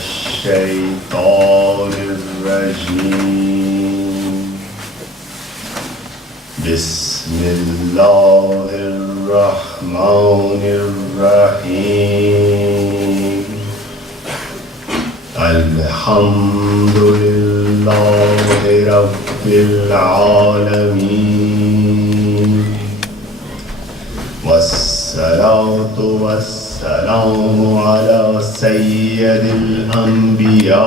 الشيطان الرجيم بسم الله الرحمن الرحيم الحمد لله رب العالمين والصلاة والسلام على سيد الأنبياء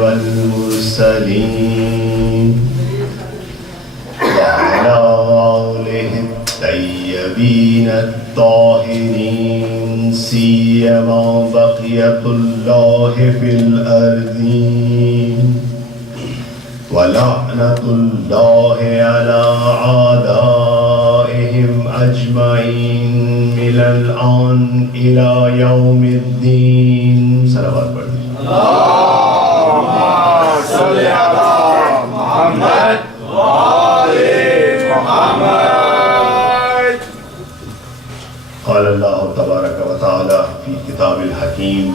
والمرسلين وعلى آله الطيبين الطاهرين سيما بقية الله في الأرضين ولعنة الله على أعدائهم أجمعين من الآن إلى يوم الدين. صلوات پڑھیں. اللهم صل على محمد وآل محمد. قال الله تبارك وتعالى في كتاب الحكيم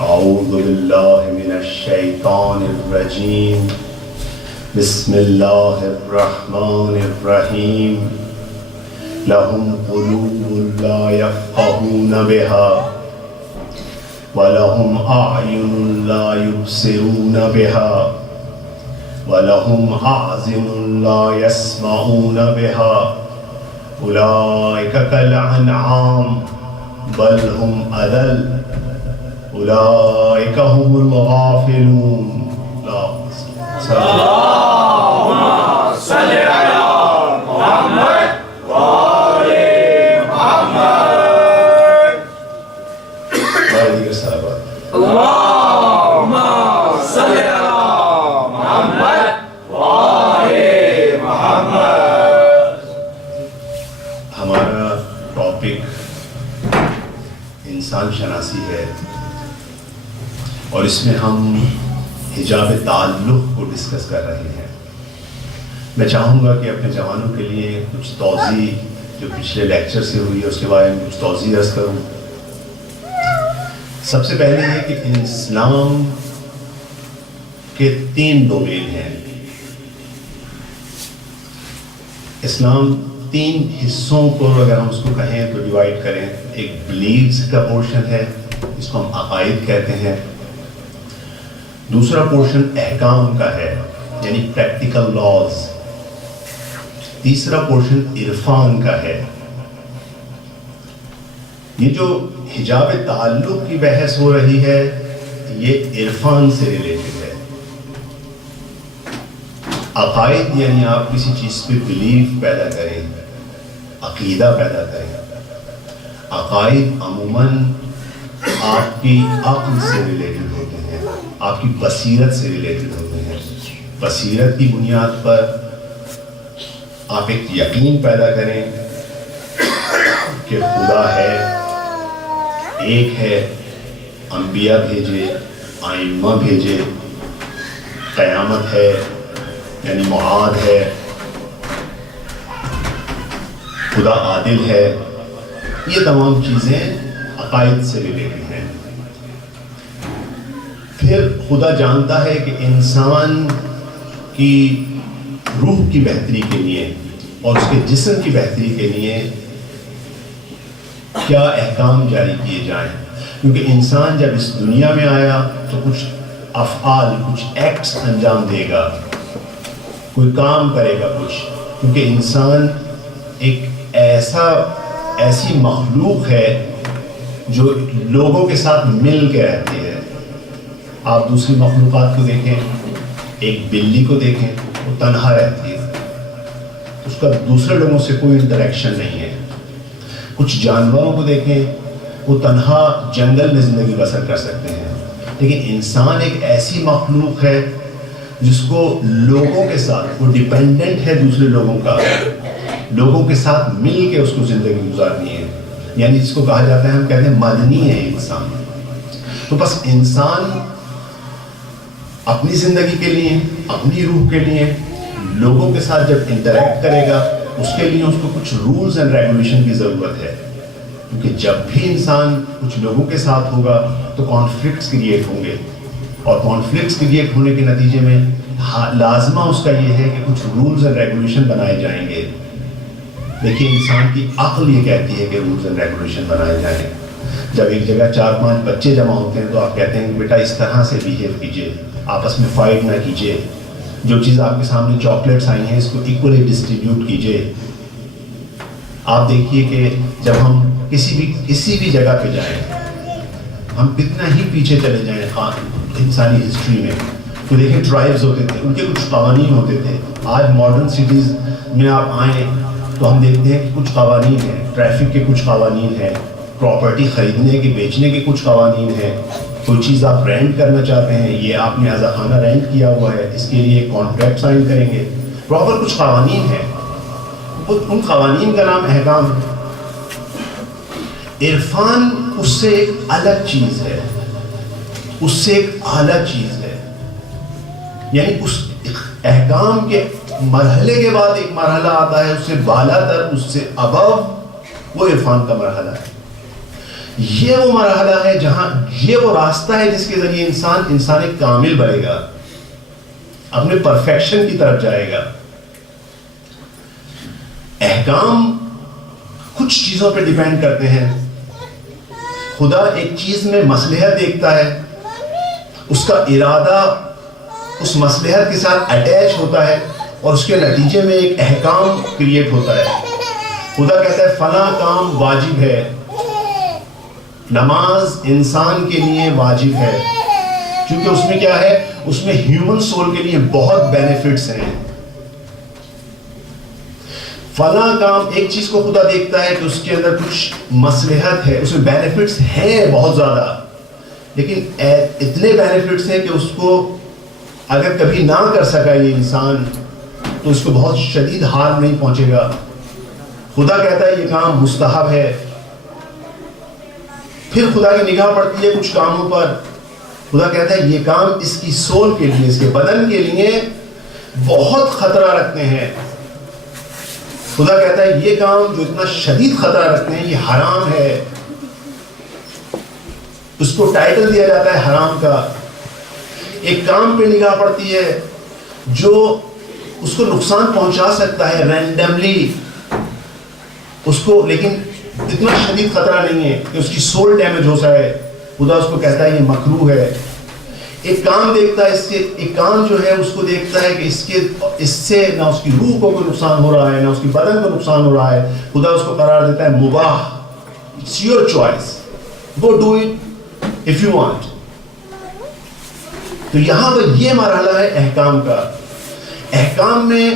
أعوذ بالله من الشيطان الرجيم بسم الله الرحمن الرحيم لهم قلوب لا يفقهون بها ولهم أعين لا يبصرون بها ولهم أعين لا يسمعون بها أولئك كالأنعام بل هم أضل أولئك هم الغافلون. اللهم صل على محمد وآل محمد. اللهم صل على محمد وآل محمد. ہمارا ٹاپک انسان شناسی ہے اور اس میں ہم حجاب تعلق کو ڈسکس کر رہے ہیں. میں چاہوں گا کہ اپنے جوانوں کے لیے کچھ توضیح جو پچھلے لیکچر سے ہوئی ہے اس کے بارے میں کچھ توضیح عرض کروں. سب سے پہلے یہ کہ اسلام کے 3 ڈومین ہیں. اسلام 3 حصوں کو اگر ہم اس کو کہیں تو ڈیوائڈ کریں. ایک بلیفز کا پورشن ہے جس کو ہم عقائد کہتے ہیں. دوسرا پورشن احکام کا ہے یعنی پریکٹیکل لاز. تیسرا پورشن عرفان کا ہے. یہ جو حجاب تعلق کی بحث ہو رہی ہے یہ عرفان سے ریلیٹڈ ہے. عقائد یعنی آپ کسی چیز پہ بلیف پیدا کریں, عقیدہ پیدا کریں. عقائد عموماً آپ کی عقل سے ریلیٹڈ ہوتے ہیں, آپ کی بصیرت سے ریلیٹڈ ہوتے ہیں. بصیرت کی بنیاد پر آپ ایک یقین پیدا کریں کہ خدا ہے, ایک ہے, انبیاء بھیجے, ائمہ بھیجے, قیامت ہے یعنی معاد ہے, خدا عادل ہے. یہ تمام چیزیں عقائد سے ریلیٹڈ ہیں. پھر خدا جانتا ہے کہ انسان کی روح کی بہتری کے لیے اور اس کے جسم کی بہتری کے لیے کیا احکام جاری کیے جائیں. کیونکہ انسان جب اس دنیا میں آیا تو کچھ افعال, کچھ ایکٹس انجام دے گا, کوئی کام کرے گا کچھ. کیونکہ انسان ایک ایسی مخلوق ہے جو لوگوں کے ساتھ مل کے رہتی ہے. آپ دوسری مخلوقات کو دیکھیں, ایک بلی کو دیکھیں, وہ تنہا رہتی ہے, اس کا دوسرے لوگوں سے کوئی انٹریکشن نہیں ہے. کچھ جانوروں کو دیکھیں, وہ تنہا جنگل میں زندگی بسر کر سکتے ہیں. لیکن انسان ایک ایسی مخلوق ہے جس کو لوگوں کے ساتھ, وہ ڈیپینڈنٹ ہے دوسرے لوگوں کا, لوگوں کے ساتھ مل کے اس کو زندگی گزارنی ہے. یعنی جس کو کہا جاتا ہے, ہم کہتے ہیں مدنی ہے انسان. تو بس انسان اپنی زندگی کے لیے, اپنی روح کے لیے لوگوں کے ساتھ جب انٹریکٹ کرے گا اس کے لیے اس کو کچھ رولز اینڈ ریگولیشن کی ضرورت ہے. کیونکہ جب بھی انسان کچھ لوگوں کے ساتھ ہوگا تو کانفلکٹس کریٹ ہوں گے، اور کانفلکٹس کریٹ ہونے کے نتیجے میں لازمہ اس کا یہ ہے کہ کچھ رولز اینڈ ریگولیشن بنائے جائیں گے۔ دیکھیے انسان کی عقل یہ کہتی ہے کہ رولز اینڈ ریگولیشن بنائے جائیں۔ جب ایک جگہ 4-5 بچے جمع ہوتے ہیں تو آپ کہتے ہیں کہ بیٹا اس طرح سے بیہیو کیجیے، آپس میں فائٹ نہ کیجیے، جو چیز آپ کے سامنے چاکلیٹس آئی ہیں اس کو ایکولی ڈسٹریبیوٹ کیجیے۔ آپ دیکھیے کہ جب ہم کسی بھی جگہ پہ جائیں، ہم کتنا ہی پیچھے چلے جائیں انسانی ہسٹری میں، تو دیکھیں ٹرائبز ہوتے تھے، ان کے کچھ قوانین ہوتے تھے۔ آج ماڈرن سٹیز میں آپ آئیں تو ہم دیکھتے ہیں کہ کچھ قوانین ہیں، ٹریفک کے کچھ قوانین ہیں، پراپرٹی خریدنے کے بیچنے کے کچھ قوانین ہیں، کوئی چیز آپ رینٹ کرنا چاہتے ہیں، یہ آپ نے اعضا خانہ رینٹ کیا ہوا ہے، اس کے لیے ایک کانٹریکٹ سائن کریں گے، پراپر کچھ قوانین ہیں۔ ان قوانین کا نام احکام ہے۔ عرفان اس سے ایک الگ چیز ہے، اس سے ایک اعلیٰ چیز ہے، یعنی اس احکام کے مرحلے کے بعد ایک مرحلہ آتا ہے، اس سے بالا تر، اس سے ابو، وہ عرفان کا مرحلہ ہے۔ یہ وہ مرحلہ ہے جہاں یہ وہ راستہ ہے جس کے ذریعے انسان ایک کامل بنے گا، اپنے پرفیکشن کی طرف جائے گا۔ احکام کچھ چیزوں پہ ڈیپینڈ کرتے ہیں۔ خدا ایک چیز میں مصلحت دیکھتا ہے، اس کا ارادہ اس مصلحت کے ساتھ اٹیچ ہوتا ہے، اور اس کے نتیجے میں ایک احکام کریٹ ہوتا ہے۔ خدا کہتا ہے فلاں کام واجب ہے، نماز انسان کے لیے واجب ہے، کیونکہ اس میں کیا ہے، اس میں ہیومن سول کے لیے بہت بینیفٹس ہیں۔ فلاں کام، ایک چیز کو خدا دیکھتا ہے کہ اس کے اندر کچھ مصلحت ہے، اس میں بینیفٹس ہیں بہت زیادہ، لیکن اتنے بینیفٹس ہیں کہ اس کو اگر کبھی نہ کر سکا یہ انسان تو اس کو بہت شدید ہار نہیں پہنچے گا۔ خدا کہتا ہے یہ کام مستحب ہے، پھر خدا کی نگاہ پڑتی ہے کچھ کاموں پر، خدا کہتا ہے یہ کام اس کی سول کے لیے، اس کے بدن کے لیے بہت خطرہ رکھتے ہیں۔ خدا کہتا ہے یہ کام جو اتنا شدید خطرہ رکھتے ہیں یہ حرام ہے، اس کو ٹائٹل دیا جاتا ہے حرام کا۔ ایک کام پہ نگاہ پڑتی ہے جو اس کو نقصان پہنچا سکتا ہے رینڈملی، اس کو لیکن اتنا شدید خطرہ نہیں ہے کہ اس کی سول ڈیمیج ہو جائے، خدا اس کو کہتا ہے یہ مکروہ ہے۔ ایک کام دیکھتا ہے، ایک کام جو ہے اس کو دیکھتا ہے کہ اس سے نہ اس کی روح کو کوئی نقصان ہو رہا ہے، نہ اس کی بدن کو نقصان ہو رہا ہے، خدا اس کو قرار دیتا ہے مباح، it's your choice, go do it if you want. تو یہاں پر یہ مرحلہ ہے احکام کا۔ احکام میں،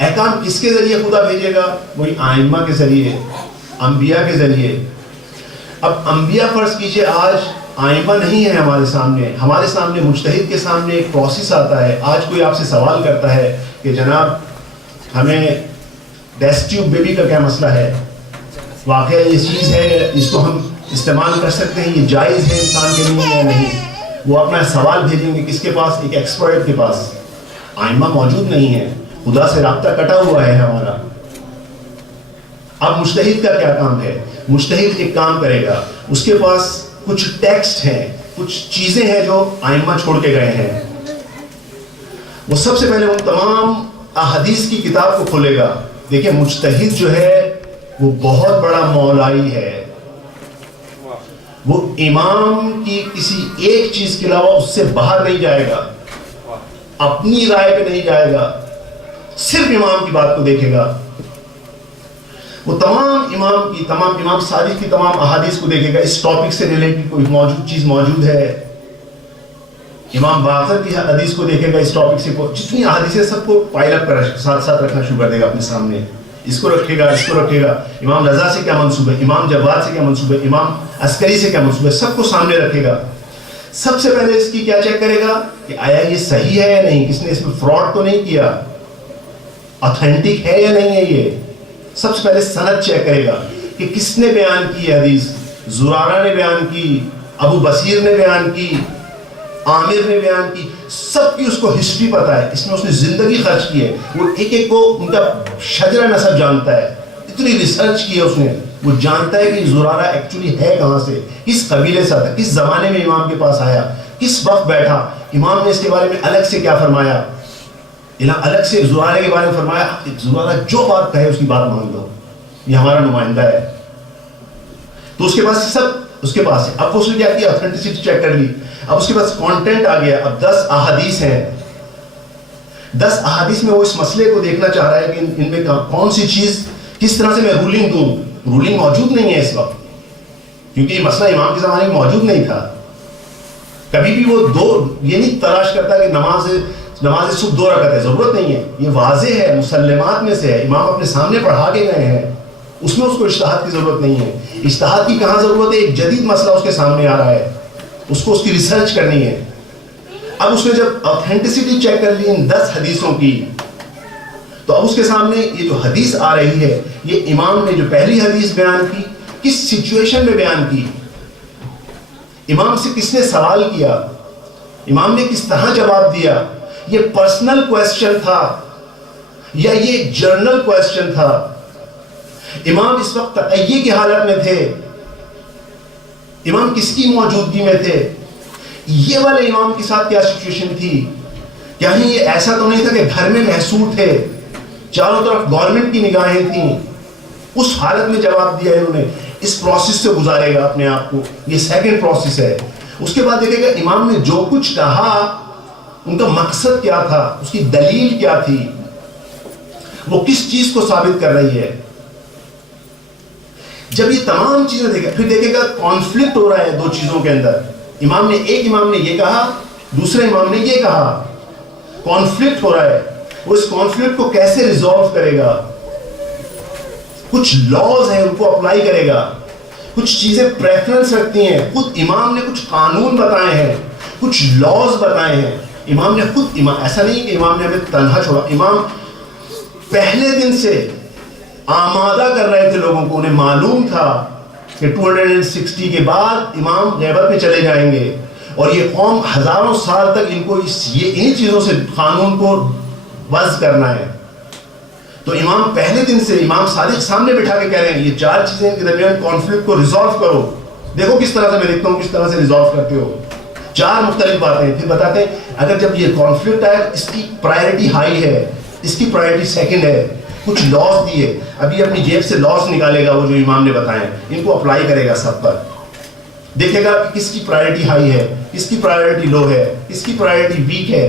احکام کس کے ذریعے خدا بھیجے گا؟ وہی آئمہ کے ذریعے، انبیاء کے ذریعے۔ اب انبیاء فرض کیجئے آج آئمہ نہیں ہے ہمارے سامنے مجتہد کے سامنے ایک پروسیس آتا ہے۔ آج کوئی آپ سے سوال کرتا ہے کہ جناب ہمیں ٹیسٹ ٹیوب بیبی کا کیا مسئلہ ہے، واقعہ یہ چیز ہے، اس کو ہم استعمال کر سکتے ہیں، یہ جائز ہے انسان کے لیے یا نہیں؟ وہ اپنا سوال بھیجیں گے کس کے پاس؟ ایک ایکسپرٹ کے پاس۔ آئمہ موجود نہیں ہے، خدا سے رابطہ کٹا ہوا ہے ہمارا۔ اب مجتہد کا کیا کام ہے؟ مجتہد ایک کام کرے گا، اس کے پاس کچھ ٹیکسٹ ہیں، کچھ چیزیں ہیں جو آئمہ چھوڑ کے گئے ہیں، وہ سب سے پہلے ان تمام احادیث کی کتاب کو کھولے گا۔ دیکھیں مجتہد جو ہے وہ بہت بڑا مولائی ہے، وہ امام کی کسی ایک چیز کے علاوہ اس سے باہر نہیں جائے گا، اپنی رائے پہ نہیں جائے گا، صرف امام کی بات کو دیکھے گا۔ وہ تمام امام صادق کی تمام احادیث کو دیکھے گا، اس ٹاپک سے ریلیٹڈ کوئی چیز موجود ہے، امام باقر کی حدیث کو دیکھے گا، اس ٹاپک سے جتنی احادیث ہے سب کو پائل اپ کر ساتھ رکھنا شروع کر دے گا اپنے سامنے، اس کو رکھے گا، اس کو رکھے گا، امام رضا سے کیا منسوب ہے، امام جواد سے کیا منسوب ہے، امام عسکری سے کیا منسوب ہے، سب کو سامنے رکھے گا۔ سب سے پہلے اس کی کیا چیک کرے گا کہ آیا یہ صحیح ہے یا نہیں، کس نے اس میں فراڈ تو نہیں کیا، اتھینٹک ہے یا نہیں ہے۔ یہ سب سے پہلے سند چیک کرے گا کہ کس نے بیان کی حدیث، زرارہ نے بیان کی، ابو بصیر نے بیان کی، عامر نے بیان کی، سب کی اس کو ہسٹری پتا ہے، اس میں اس نے زندگی خرچ کی ہے، وہ ایک ایک کو ان کا شجرہ نسب جانتا ہے، اتنی ریسرچ کی ہے اس نے وہ جانتا ہے کہ زرارہ ایکچولی ہے کہاں سے, کس قبیلے سے آتا, کس زمانے میں امام کے پاس آیا, کس وقت بیٹھا, امام نے اس کے بارے میں الگ سے کیا فرمایا, الگ سے زرارے کے بارے میں فرمایا زرارہ جو بات کہے اس کی بات مان لو, یہ ہمارا نمائندہ ہے. تو اس کے پاس سب اس کے پاس ہے. اب اس نے کیا کیا, اتھینٹسٹی چیک کر لی. اب اس کے پاس کانٹینٹ آ گیا. اب 10 احادیث ہیں, 10 احادیث میں وہ اس مسئلے کو دیکھنا چاہ رہا ہے کہ ان میں کون سی چیز کس طرح سے میں رولنگ دوں. رولنگ موجود نہیں ہے اس وقت, کیونکہ یہ مسئلہ امام کے زمانے میں موجود نہیں تھا. کبھی بھی وہ یہ نہیں تلاش کرتا کہ نماز صبح 2 رکعت ہے, ضرورت نہیں ہے. یہ واضح ہے, مسلمات میں سے ہے, امام اپنے سامنے پڑھا کے گئے ہیں, اس میں اس کو اجتہاد کی ضرورت نہیں ہے. اجتہاد کی کہاں ضرورت ہے, ایک جدید مسئلہ اس کے سامنے آ رہا ہے, اس کو اس کی ریسرچ کرنی ہے. اب اس نے جب آتھینٹسٹی چیک کر لی ان 10 حدیثوں کی, تو اب اس کے سامنے یہ جو حدیث آ رہی ہے, یہ امام نے جو پہلی حدیث بیان کی کس سچویشن میں بیان کی, امام سے کس نے سوال کیا, امام نے کس طرح جواب دیا, یہ پرسنل کویسچن تھا یا یہ جرنل کویسچن تھا, امام اس وقت تقیّع کی حالت میں تھے, امام کس کی موجودگی میں تھے, یہ والے امام کے ساتھ کیا سچویشن تھی, کہیں یہ ایسا تو نہیں تھا کہ گھر میں محصور تھے, چاروں طرف گورنمنٹ کی نگاہیں تھیں, اس حالت میں جواب دیا انہوں نے. اس پروسیس سے گزارے گا اپنے آپ کو, یہ سیکنڈ پروسیس ہے. اس کے بعد دیکھے گا امام نے جو کچھ کہا ان کا مقصد کیا تھا, اس کی دلیل کیا تھی, وہ کس چیز کو ثابت کر رہی ہے. جب یہ تمام چیزیں دیکھے, پھر دیکھے گا کانفلکٹ ہو رہا ہے 2 چیزوں کے اندر. ایک امام نے یہ کہا, دوسرے امام نے یہ کہا, کانفلکٹ ہو رہا ہے. وہ اس کانفلکٹ کو کیسے ریزالو کرے گا, کچھ لاز ہیں ان کو اپلائی کرے گا, کچھ چیزیں پریفرنس رکھتی ہیں. خود امام نے کچھ قانون بتائے ہیں, کچھ لاز بتائے ہیں. امام نے خود, ایسا نہیں کہ امام نے ہمیں تنہا چھوڑا, امام پہلے دن سے آمادہ کر رہے تھے لوگوں کو. انہیں معلوم تھا کہ 260 کے بعد امام غیبت میں چلے جائیں گے, اور یہ قوم ہزاروں سال تک ان کو انہی چیزوں سے قانون کو وضع کرنا ہے. تو امام پہلے دن سے, امام صادق سامنے بٹھا کے کہہ رہے ہیں یہ 4 چیزیں کے درمیان کانفلکٹ کو ریزالو کرو. دیکھو کس طرح سے میں دیکھتا ہوں کس طرح سے ریزالو کرتے ہو. 4 مختلف باتیں. پھر بتاتے ہیں اگر جب یہ کانفلکٹ آئے اس کی پرائرٹی ہائی ہے, اس کی پرائرٹی سیکنڈ ہے. کچھ لاز دیے, ابھی اپنی جیب سے لاز نکالے گا, وہ جو امام نے بتائے ان کو اپلائی کرے گا سب پر. دیکھے گا کہ کس کی پرائرٹی ہائی ہے, کس کی پرائرٹی لو ہے, کس کی پرائرٹی ویک ہے.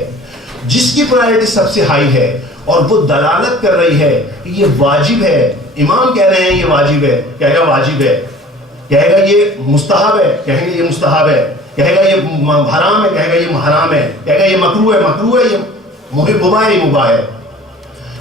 جس کی پرائرٹی سب سے ہائی ہے اور وہ دلالت کر رہی ہے کہ یہ واجب ہے, امام کہہ رہے ہیں یہ واجب ہے, کہے گا واجب ہے. کہے گا یہ مستحب ہے, کہیں گے یہ مستحب ہے. کہے گا یہ حرام ہے, کہے گا یہ حرام ہے. کہے گا یہ مکروہ ہے, مکروہ ہے. یہ مباح ہے, یہ مباح ہے.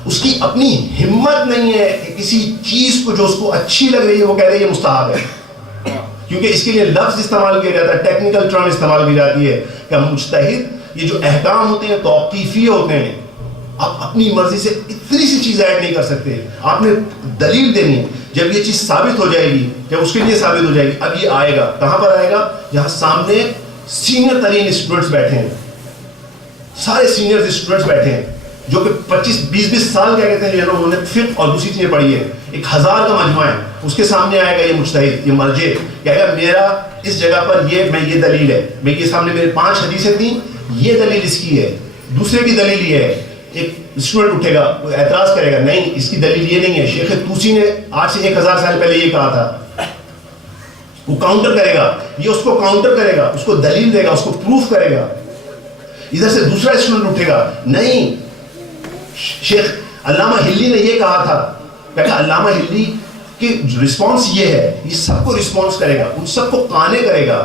اس کی اپنی ہمت نہیں ہے کہ کسی چیز کو جو اس کو اچھی لگ رہی ہے وہ کہہ رہے ہیں یہ مستحب ہے, کیونکہ اس کے لیے لفظ استعمال کیا جاتا ہے, ٹیکنیکل ٹرم استعمال کی جاتی ہے کہ مجتہد یہ جو احکام ہوتے ہیں توقیفی ہوتے ہیں. آپ اپنی مرضی سے اتنی سی چیز ایڈ نہیں کر سکتے, آپ نے دلیل دینی ہے. جب یہ چیز ثابت ہو جائے گی, جب اس کے لیے ثابت ہو جائے گی, اب یہ آئے گا کہاں پر آئے گا, جہاں سامنے سینئر ترین اسٹوڈنٹس بیٹھے ہیں, سارے سینئر اسٹوڈنٹس بیٹھے ہیں جو کہ 25-20 سال کیا کہتے ہیں انہوں نے فقہ اور دوسری چیزیں پڑھی ہے, 1000 کا مجموعہ ہے. اس کے سامنے آئے گا یہ مجتہد, یہ مرجع, کہے گا میرا اس جگہ پر یہ دلیل ہے, میں یہ سامنے میرے 5 حدیثیں تھیں, یہ دلیل اس کی ہے, دوسرے کی دلیل یہ ہے. ایک اسٹوڈنٹ اٹھے گا, اعتراض کرے گا, نہیں اس کی دلیل یہ نہیں ہے, شیخ طوسی نے آج سے 1000 سال پہلے یہ کہا تھا. وہ کاؤنٹر کرے گا, یہ اس کو کاؤنٹر کرے گا, اس کو دلیل دے گا, اس کو پروف کرے گا. ادھر سے دوسرا اسٹوڈنٹ اٹھے گا, نہیں شیخ علامہ ہلی نے یہ کہا تھا. کہا علامہ ہلی کی رسپانس یہ ہے, یہ سب کو رسپانس کرے گا, ان سب کو قانے کرے گا,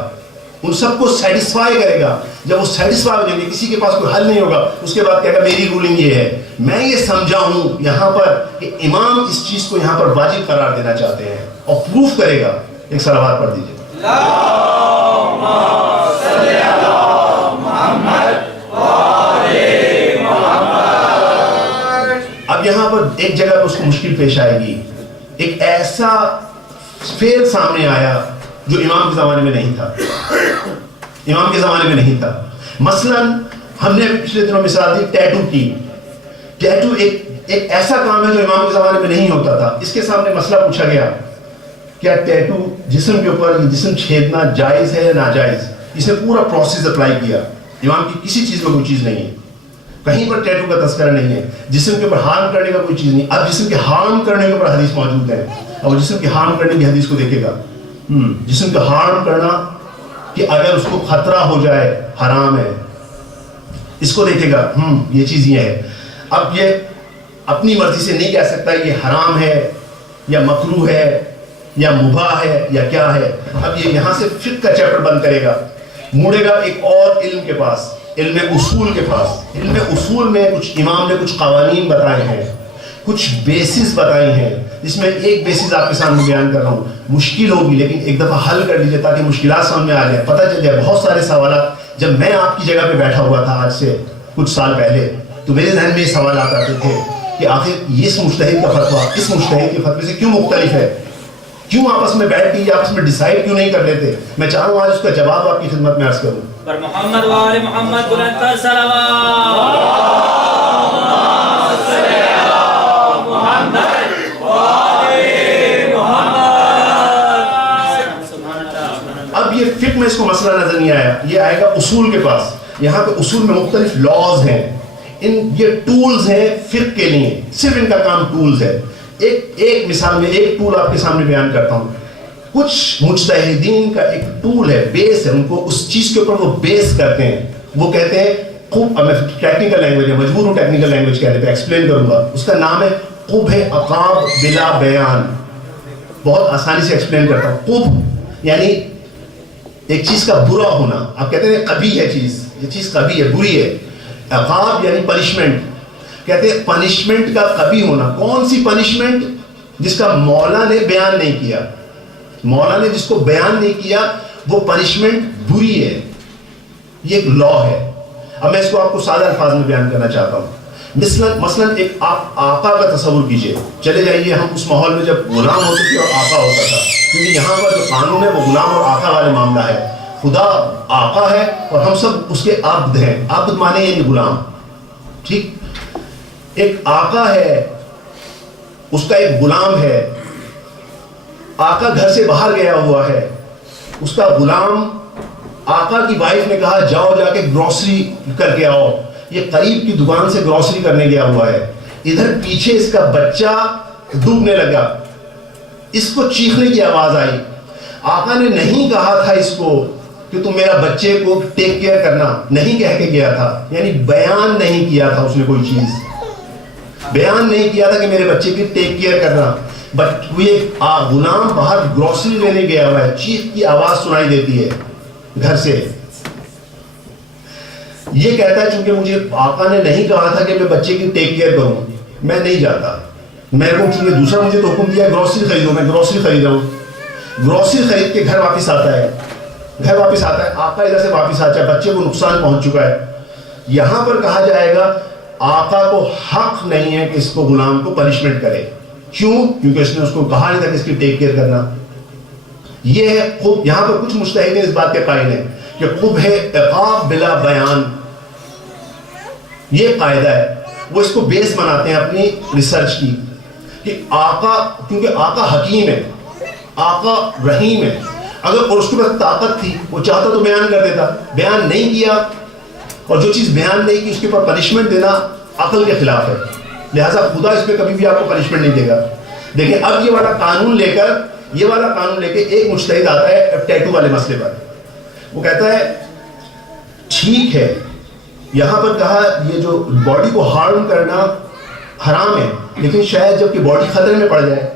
ان سب کو سیٹسفائی کرے گا. جب وہ سیٹسفائی ہو جائیں گے, کسی کے پاس کوئی حل نہیں ہوگا, اس کے بعد کہے گا میری رولنگ یہ ہے, میں یہ سمجھا ہوں یہاں پر کہ امام اس چیز کو یہاں پر واجب قرار دینا چاہتے ہیں, اور پروف کرے گا. ایک صلوات پڑھ دیجیے. اللہم صلی علی محمد وآل محمد. اب یہاں پر ایک جگہ پر اس کو مشکل پیش آئے گی. ایک ایسا فعل سامنے آیا جو امام کے زمانے میں نہیں تھا, امام کے زمانے میں نہیں تھا. مثلا ہم نے پچھلے دنوں مثال دی ٹیٹو کی. ٹیٹو ایک ایسا کام ہے جو امام کے زمانے میں نہیں ہوتا تھا. اس کے سامنے مسئلہ پوچھا گیا کیا ٹیٹو جسم کے اوپر یہ جسم چھیدنا جائز ہے یا ناجائز؟ اس نے پورا پروسیس اپلائی کیا. امام کی کسی چیز میں کوئی چیز نہیں ہے, کہیں پر ٹیٹو کا تذکرہ نہیں ہے. جسم کے اوپر ہارم کرنے کا کوئی چیز نہیں. اب جسم کے ہارم کرنے کے اوپر حدیث موجود ہے, اور جسم کے ہارم کرنے کی حدیث کو دیکھے گا. جسم کا ہارم کرنا کہ اگر اس کو خطرہ ہو جائے حرام ہے, اس کو دیکھے گا. یہ چیز یہ ہے. اب یہ اپنی مرضی سے نہیں کہہ سکتا یہ حرام ہے یا مکروہ ہے یا مباح ہے یا کیا ہے. اب یہ یہاں سے فقہ کا چیپٹر بند کرے گا, موڑے گا ایک اور علم کے پاس, علم اصول کے پاس. علم اصول میں کچھ امام نے کچھ قوانین بتائے ہیں, کچھ بیسز بتائی ہیں, جس میں ایک بیسز آپ کے سامنے بیان کر رہا ہوں. مشکل ہوگی لیکن ایک دفعہ حل کر لیجیے تاکہ مشکلات سامنے آ جائے, پتہ چل جائے. بہت سارے سوالات جب میں آپ کی جگہ پہ بیٹھا ہوا تھا آج سے کچھ سال پہلے, تو میرے ذہن میں یہ سوالات آتے تھے کہ آخر اس مجتہد کا فتویٰ اس مجتہد کے فتوے سے کیوں مختلف ہے, کیوں آپس میں بیٹھ کے آپس میں ڈیسائیڈ کیوں نہیں کر لیتے. میں چاہ رہا ہوں آج اس کا جواب آپ کی خدمت میں عرض کروں. پر محمد و آل محمد بلند تر صلوات. اب یہ فقہ میں اس کو مسئلہ نظر نہیں آیا, یہ آئے گا اصول کے پاس. یہاں پہ اصول میں مختلف لاز ہیں, یہ ٹولز ہیں فقہ کے لیے, صرف ان کا کام ٹولز ہے. ایک مثال میں ایک ٹول آپ کے سامنے بیان کرتا ہوں. کچھ مجتہدین کا ایک ٹول ہے, بیس ہے, ان کو اس چیز کے اوپر وہ بیس کرتے ہیں. وہ کہتے ہیں خوب, میں ٹیکنیکل لینگویج ہے, مجبور ہوں ٹیکنیکل لینگویج کہنے پہ ایکسپلین کروں گا. اس کا نام ہے قبح عقاب بلا بیان. بہت آسانی سے ایکسپلین کرتا ہوں. قبح یعنی ایک چیز کا برا ہونا. آپ کہتے ہیں قبیح ہے چیز, یہ چیز قبیح ہے, بری ہے. عقاب یعنی پنشمنٹ, کہتے ہیں پنشمنٹ کا قبیح ہونا. کون سی پنشمنٹ؟ جس کا مولا نے بیان نہیں کیا. مولا نے جس کو بیان نہیں کیا وہ پنشمنٹ بری ہے. یہ ایک لا ہے. اب میں اس کو آپ کو سادہ الفاظ میں بیان کرنا چاہتا ہوں. مثلا ایک آپ آقا کا تصور کیجئے. چلے جائیے ہم اس ماحول میں جب غلام ہوتے تھے اور آقا ہوتا تھا, کیونکہ یہاں پر جو قانون ہے وہ غلام اور آقا والے معاملہ ہے. خدا آقا ہے اور ہم سب اس کے عبد ہیں. عبد مانے یعنی غلام. ٹھیک, ایک آقا ہے, اس کا ایک غلام ہے. آقا گھر سے باہر گیا ہوا ہے, اس کا غلام, آقا کی وائف نے کہا جاؤ جا کے گروسری کر کے آؤ. یہ قریب کی دکان سے گروسری کرنے گیا ہوا ہے. ادھر پیچھے اس کا بچہ ڈوبنے لگا, اس کو چیخنے کی آواز آئی. آقا نے نہیں کہا تھا اس کو کہ تم میرا بچے کو ٹیک کیئر کرنا, نہیں کہہ کے گیا تھا. یعنی بیان نہیں کیا تھا اس نے, کوئی چیز بیان نہیں کیا تھا کہ میرے بچے کی ٹیک کیئر کرنا. بٹ یہ غلام باہر گروسری لینے گیا ہوا ہے, چیخ کی آواز سنائی دیتی ہے گھر سے. یہ کہتا ہے چونکہ مجھے آقا نے نہیں کہا تھا کہ میں بچے کی ٹیک کیئر کروں, میں نہیں جاتا. میرے کو چونکہ دوسرا مجھے تو حکم دیا گروسری خریدو, میں گروسری خرید رہا ہوں. گروسری خرید کے گھر واپس آتا ہے, آقا ادھر سے واپس آتا ہے, بچے کو نقصان پہنچ چکا ہے. یہاں پر کہا جائے گا آقا کو حق نہیں ہے کہ اس کو غلام کو پنشمنٹ کرے. کیوں؟ کیونکہ اس نے اس کو کہا نہیں تھا کہ اس کی ٹیک کیئر کرنا. یہ ہے خود. یہاں پر کچھ مجتہدین اس بات کے قائل ہیں کہ قبح عقاب بلا بیان, یہ قاعدہ ہے. وہ اس کو بیس بناتے ہیں اپنی ریسرچ کی کہ آقا, کیونکہ آقا حکیم ہے, آقا رحیم ہے. اگر اور اس کے پاس طاقت تھی, وہ چاہتا تو بیان کر دیتا, بیان نہیں کیا, اور جو چیز بیان نہیں کی اس کے اوپر پنشمنٹ دینا عقل کے خلاف ہے. لہٰذا خدا اس پہ کبھی بھی آپ کو پنشمنٹ نہیں دے گا. دیکھیں اب یہ والا قانون لے کے ایک مجتہد آتا ہے ٹیٹو والے مسئلے پر. وہ کہتا ہے ٹھیک ہے, یہاں پر کہا یہ جو باڈی کو ہارم کرنا حرام ہے, لیکن شاید جب کہ باڈی خطرے میں پڑ جائے.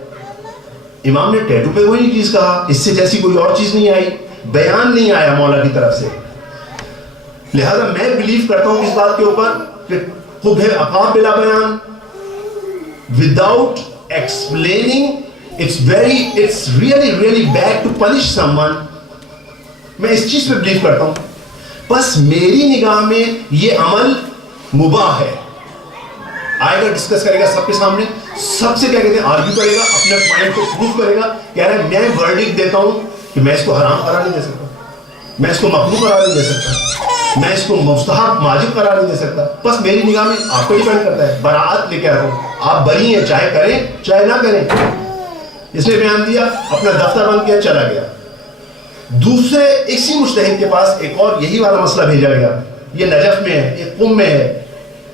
امام نے ٹیٹو پہ وہی چیز کہا, اس سے جیسی کوئی اور چیز نہیں آئی, بیان نہیں آیا مولا کی طرف سے. لہذا میں بلیو کرتا ہوں اس بات کے اوپر کہ قبح عقاب بلا بیان without explaining, it's really bad to punish someone. میں اس چیز پہ بلیو کرتا ہوں. بس میری نگاہ میں یہ عمل مباح ہے. آئے گا, ڈسکس کرے گا سب کے سامنے, سب سے کیا کہتے ہیں آرگیو کرے گا, اپنے پوائنٹ کو پروف کرے گا. کہہ رہا ہے میں ورڈکٹ دیتا ہوں کہ میں اس کو حرام قرار نہیں دے سکتا, میں اس کو مکروہ قرار نہیں دے سکتا, میں اس کو مستحب واجب قرار نہیں دے سکتا. بس میری نگاہ میں آپ کو ڈیپینڈ کرتا ہے. براعت لے کے آتا ہوں, آپ بری ہیں, چاہے کریں چاہے نہ کریں. اس نے بیان دیا, اپنا دفتر بند کیا, چلا گیا. دوسرے اسی مجتہد کے پاس ایک اور یہی والا مسئلہ بھیجا گیا, یہ نجف میں ہے, یہ قم میں ہے,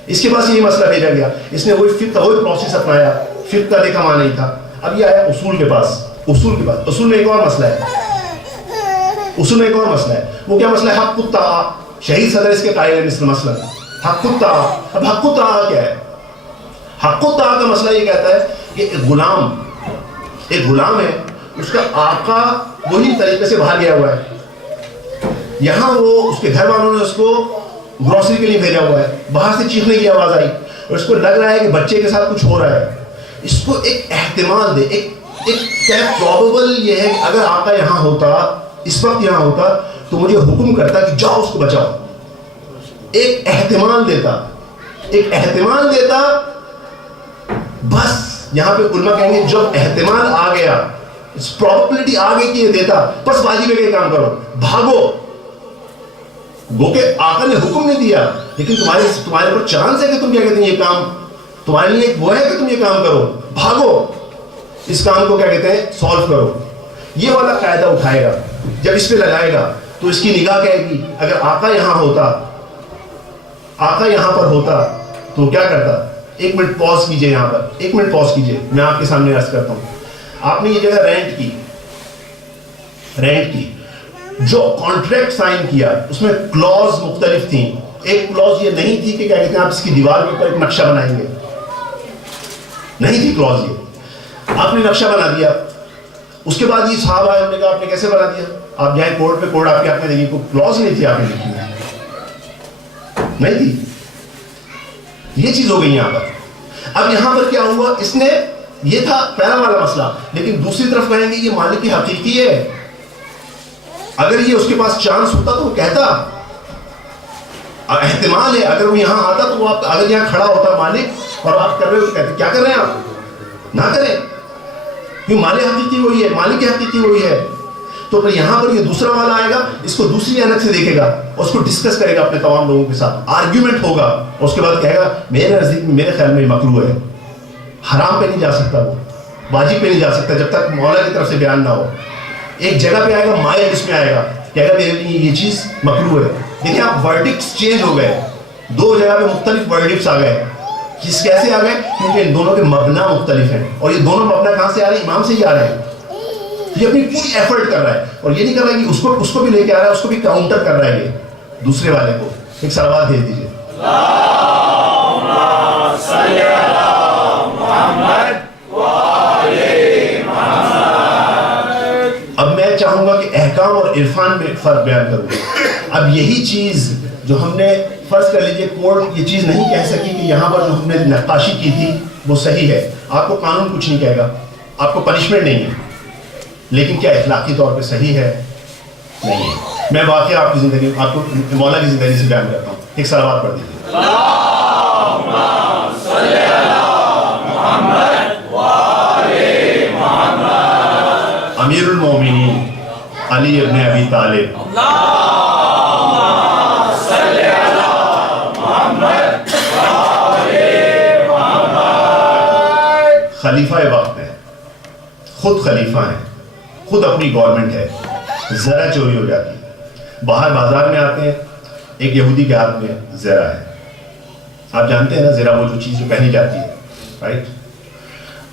اس کے پاس یہی مسئلہ بھیجا گیا. اس نے وہی فقہ, وہی پروسیس اپنایا, فقہ دیکھا وہاں نہیں تھا. اب یہ آیا اصول کے پاس. اصول میں ایک اور مسئلہ ہے. وہ کیا مسئلہ ہے؟ حق الطاعہ. شہید صدر اس کے قائل ہے مثل مسئلہ حق الطاعہ. اب حق الطاعہ کیا ہے؟ حق الطاعہ کا مسئلہ یہ کہتا ہے کہ ایک غلام ہے, اس کا آقا وہی طریقے سے باہر گیا ہوا ہے, یہاں وہ اس کے گھر والوں نے اس کو گروسری کے لیے بھیجا ہوا ہے, باہر سے چیخنے کی آواز آئی اور اس کو لگ رہا ہے کہ بچے کے ساتھ کچھ ہو رہا ہے. اس کو ایک احتمال دے, ایک پروبیبل یہ ہے کہ اگر آقا یہاں ہوتا, اس وقت یہاں ہوتا, تو مجھے حکم کرتا کہ جاؤ اس کو بچاؤ. ایک احتمال دیتا. بس یہاں پہ علماء کہیں گے جب احتمال آ گیا, پروبیبلٹی آ گئی کہ یہ دیتا, بس واجب ہے کہ یہ کام کرو, بھاگو. گو کہ آقا نے حکم نہیں دیا, لیکن تمہارے پر چانس ہے کہ تم کیا کہتے ہیں یہ کام تمہارے لیے وہ ہے کہ تم یہ کام کرو, بھاگو, اس کام کو کیا کہتے ہیں سالو کرو. یہ والا قاعدہ اٹھائے گا, جب اس پہ لگائے گا تو اس کی نگاہ کہے گی اگر آقا یہاں پر ہوتا تو کیا کرتا. ایک منٹ پاز کیجئے, یہاں پر ایک منٹ پاز کیجئے, میں آپ کے سامنے عرض کرتا ہوں. آپ نے یہ جگہ رینٹ کی, جو کانٹریکٹ سائن کیا اس میں کلوز مختلف تھیں. ایک کلوز یہ نہیں تھی کہ کیا کہتے ہیں آپ اس کی دیوار کے اوپر ایک نقشہ بنائیں گے, نہیں تھی کلوز. یہ آپ نے نقشہ بنا دیا, اس کے بعد یہ صاحب آئے, انہوں نے کہا آپ نے کیسے بنا دیا, آپ جائیں کورٹ پہ, کورٹ آپ کے ہاتھ میں دے گی, کوئی کلوز نہیں تھی آپ نے لکھی, نہیں تھی. یہ چیز ہو گئی یہاں پر. اب یہاں پر کیا ہوا, اس نے, یہ تھا پہلا والا مسئلہ, لیکن دوسری طرف کہیں گے یہ مالک کی حقیقی ہے. اگر یہ اس کے پاس چانس ہوتا تو وہ کہتا, احتمال ہے اگر وہ یہاں آتا تو وہ اگر یہاں کھڑا ہوتا مالک اور آپ کر رہے ہو تو کہتے کیا کر رہے ہیں آپ, نہ کریں, کیوں مالک حقیقی وہی ہے, مالک کی حقیقی وہی ہے. تو پھر یہاں پر یہ دوسرا والا آئے گا, اس کو دوسری اینک سے دیکھے گا, اس کو ڈسکس کرے گا اپنے تمام لوگوں کے ساتھ, آرگیومنٹ ہوگا, اور اس کے بعد کہے گا میرے نزدیک میں, میرے خیال میں مکروہ ہے, حرام پہ نہیں جا سکتا, وہ واجب پہ نہیں جا سکتا جب تک مولا کی طرف سے بیان نہ ہو. ایک جگہ پہ آئے گا مائل, اس میں آئے گا, کہے گا میرے لیے یہ چیز مکروہ ہے. دیکھیں آپ ورڈکٹس چینج ہو گئے, دو جگہ پہ مختلف ورڈکٹس آ گئے. کیسے آ گئے؟ کیونکہ ان دونوں کے مبنا مختلف ہیں, اور یہ دونوں مبنا کہاں سے آ رہے ہیں؟ امام سے ہی آ رہے ہیں. یہ اپنی پوری ایفرٹ کر رہا ہے, اور یہ نہیں کر رہا ہے کہ اس کو بھی لے کے آ رہا ہے, اس کو بھی کاؤنٹر کر رہا ہے. یہ دوسرے والے کو ایک صلوات بھیج دیجیے. اب میں چاہوں گا کہ احکام اور عرفان میں فرق بیان کروں. اب یہی چیز جو ہم نے, فرض کر لیجئے کورٹ یہ چیز نہیں کہہ سکی کہ یہاں پر جو ہم نے نقاشی کی تھی وہ صحیح ہے, آپ کو قانون کچھ نہیں کہے گا, آپ کو پنشمنٹ نہیں ہے, لیکن کیا اخلاقی طور پہ صحیح ہے؟ نہیں ہے. میں واقعہ آپ کی زندگی, آپ کو مولا کی زندگی سے بیان کرتا ہوں. ایک صلوات پڑھ دیجیے. امیر المومنین علی ابن ابی طالب خلیفہ وقت ہے, خود خلیفہ ہیں, خود اپنی گورنمنٹ ہے. زرہ چوری ہو جاتی ہے, باہر بازار میں آتے ہیں, ایک یہودی کے ہاتھ میں زرہ ہے. آپ جانتے ہیں نا زرہ وہ جو چیز جو پہنی جاتی ہے, رائٹ,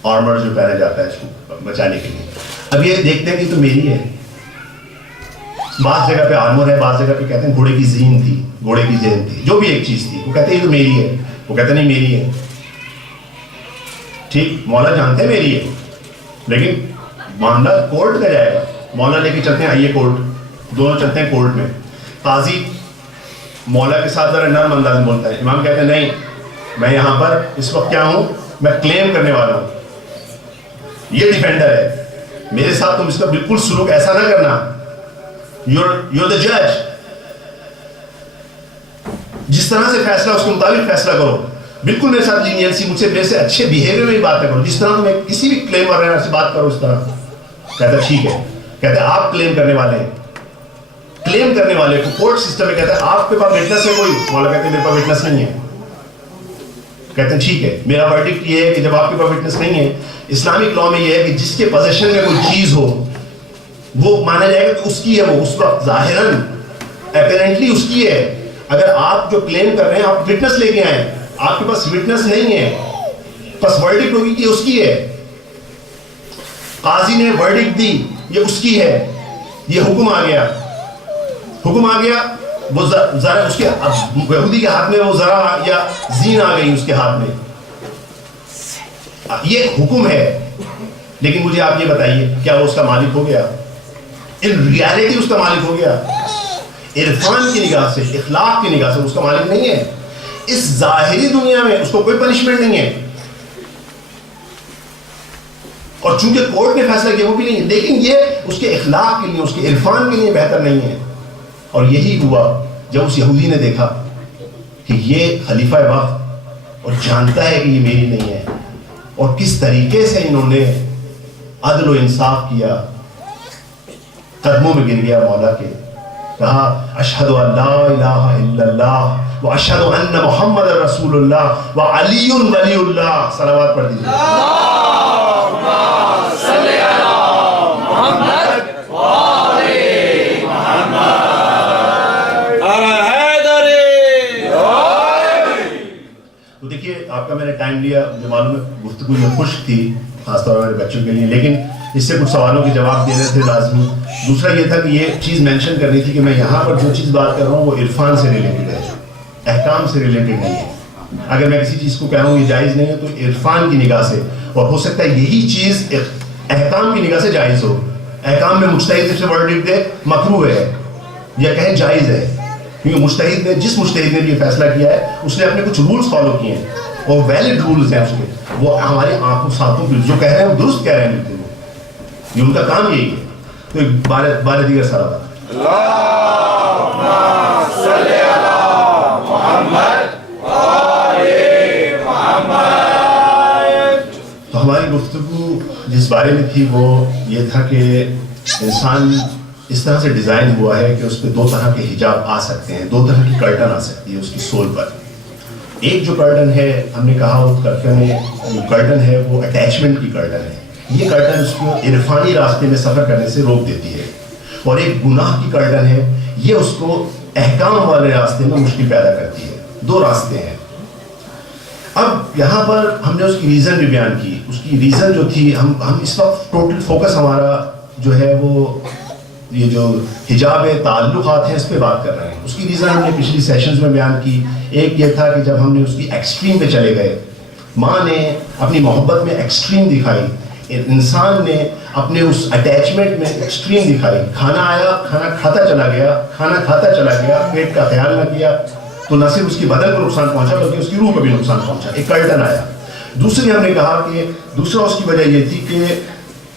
آرمر جو پہنا جاتا ہے اس کو بچانے کے لیے. اب یہ دیکھتے ہیں کہ تو میری ہے. بعض جگہ پہ آرمر ہے, بعض جگہ پہ کہتے ہیں گھوڑے کی زین تھی, گھوڑے کی زین تھی, جو بھی ایک چیز تھی, وہ کہتے ہیں یہ تو میری ہے, وہ کہتے نہیں میری ہے. ٹھیک, مولا جانتے ہیں میری ہے, لیکن معاملہ کورٹ کا جائے گا. مولا لے کے چلتے ہیں, آئیے کورٹ, دونوں چلتے ہیں کورٹ میں. قاضی مولا کے ساتھ ذرا نرم انداز میں بولتا ہے, امام کہتے ہیں نہیں, میں یہاں پر اس وقت کیا ہوں, میں کلیم کرنے والا ہوں, یہ ڈیفینڈر ہے, میرے ساتھ تم اس کا بالکل سلوک ایسا نہ کرنا. you're the judge, جس طرح سے فیصلہ اس کے مطابق فیصلہ کرو, بالکل میرے ساتھ لینینسی, مجھ سے میرے سے اچھے بیہیویئر میں بات کرو, جس طرح تمہیں کسی بھی کلیم کر رہے ہیں سے بات کرو اس طرح. کہتا ہے ٹھیک ہے. کہتے ہیں آپ کلیم کرنے والے ہیں, کلیم کرنے والے کو کورٹ سسٹم میں کہتا ہے آپ کے پاس وٹنس ہے کوئی؟ مولا کہتے ہیں میرے پاس وٹنس نہیں ہے. کہتے ہیں ٹھیک ہے میرا ورڈکٹ یہ ہے کہ جب آپ کے پاس وٹنس نہیں ہے، اسلامک لا میں یہ ہے کہ جس کے پوزیشن میں کوئی چیز ہو وہ مانا جائے گا کہ اس کی ہے، وہ اس وقت ظاہراً اپیرنٹلی اس کی ہے. اگر آپ جو کلیم کر رہے ہیں آپ وٹنس لے کے آئیں، آپ کے پاس وٹنس نہیں ہے، بس ورڈکٹ ہوگی کہ اس کی ہے. قاضی نے ورڈکٹ دی یہ اس کی ہے، یہ حکم آ گیا، حکم آ گیا، وہ ذرا اس کے یہودی کے ہاتھ میں وہ ذرا یا زین آ گئی اس کے ہاتھ میں، یہ حکم ہے. لیکن مجھے آپ یہ بتائیے کیا وہ اس کا مالک ہو گیا؟ ان ریالٹی اس کا مالک ہو گیا؟ عرفان کی نگاہ سے، اخلاق کی نگاہ سے اس کا مالک نہیں ہے. اس ظاہری دنیا میں اس کو کوئی پنشمنٹ نہیں ہے، اور چونکہ کورٹ نے فیصلہ کیا وہ بھی نہیں ہے، لیکن یہ اس کے اخلاق کے لیے، اس کے عرفان کے لیے بہتر نہیں ہے. اور یہی ہوا جب اس یہودی نے دیکھا کہ یہ خلیفہ وقت اور جانتا ہے کہ یہ میری نہیں ہے، اور کس طریقے سے انہوں نے عدل و انصاف کیا، قدموں میں گر گیا مولا کے، کہا اشہد ان لا الہ الا اللہ و اشہد ان محمد رسول اللہ و علی ولی اللہ. صلوات پڑھ دیجیے. اللہم صلی علی محمد و آل محمد. تو دیکھیے آپ کا میں نے ٹائم لیا، مجھے معلوم ہے گفتگو یہ خشک تھی خاص طور پر میرے بچوں کے لیے، لیکن اس سے کچھ سوالوں کے جواب دینے تھے لازمی. دوسرا یہ تھا کہ یہ چیز مینشن کرنی تھی کہ میں یہاں پر جو چیز بات کر رہا ہوں وہ عرفان سے ریلیٹڈ ہے، احکام سے ریلیٹڈ نہیں ہے. اگر میں کسی چیز کو کہہ رہا ہوں یہ جائز نہیں ہے تو عرفان کی نگاہ سے، اور ہو سکتا ہے یہی چیز احکام کی نگاہ سے جائز ہو. احکام میں مجتہد سے ورڈکٹ دے مکروہ ہے یا کہیں جائز ہے، کیونکہ مجتہد نے، جس مجتہد نے یہ فیصلہ کیا ہے اس نے اپنے کچھ رولز فالو کیے ہیں اور ویلڈ رولز ہیں اس کے، وہ ہماری آنکھوں ساتھوں پہ جو کہہ رہے ہیں وہ درست کہہ رہے ہیں بالکل، یہ ان کا کام یہی ہے. تو ایک بار دیگر سلام. اللہم صلی علی محمد و آل محمد. تو ہماری گفتگو جس بارے میں تھی وہ یہ تھا کہ انسان اس طرح سے ڈیزائن ہوا ہے کہ اس پہ دو طرح کے حجاب آ سکتے ہیں، دو طرح کی کرٹن آ سکتی ہے اس کی سول پر. ایک جو کرٹن ہے ہم نے کہا وہ کرٹن ہے وہ اٹیچمنٹ کی کرٹن ہے. یہ کرٹن اس کو عرفانی راستے میں سفر کرنے سے روک دیتی ہے. اور ایک گناہ کی کرٹن ہے، یہ اس کو احکام والے راستے میں مشکل پیدا کرتی ہے. دو راستے ہیں. اب یہاں پر ہم نے اس کی ریزن بھی بیان کی. اس کی ریزن جو تھی، ہم اس وقت ٹوٹل فوکس ہمارا جو ہے وہ یہ جو حجاب تعلقات ہیں اس پہ بات کر رہے ہیں. اس کی ریزن ہم نے پچھلی سیشنز میں بیان کی. ایک یہ تھا کہ جب ہم نے اس کی ایکسٹریم پہ چلے گئے، ماں نے اپنی محبت میں ایکسٹریم دکھائی، انسان نے اپنے اس اٹیچمنٹ میں ایکسٹریم دکھائی. کھانا آیا، کھانا کھاتا چلا گیا، پیٹ کا خیال نہ کیا تو نہ صرف اس کی بدن کو نقصان پہنچا بلکہ اس کی روح کو بھی نقصان پہنچا. ایک کرٹن آیا. دوسری ہم نے کہا کہ دوسرا اس کی وجہ یہ تھی کہ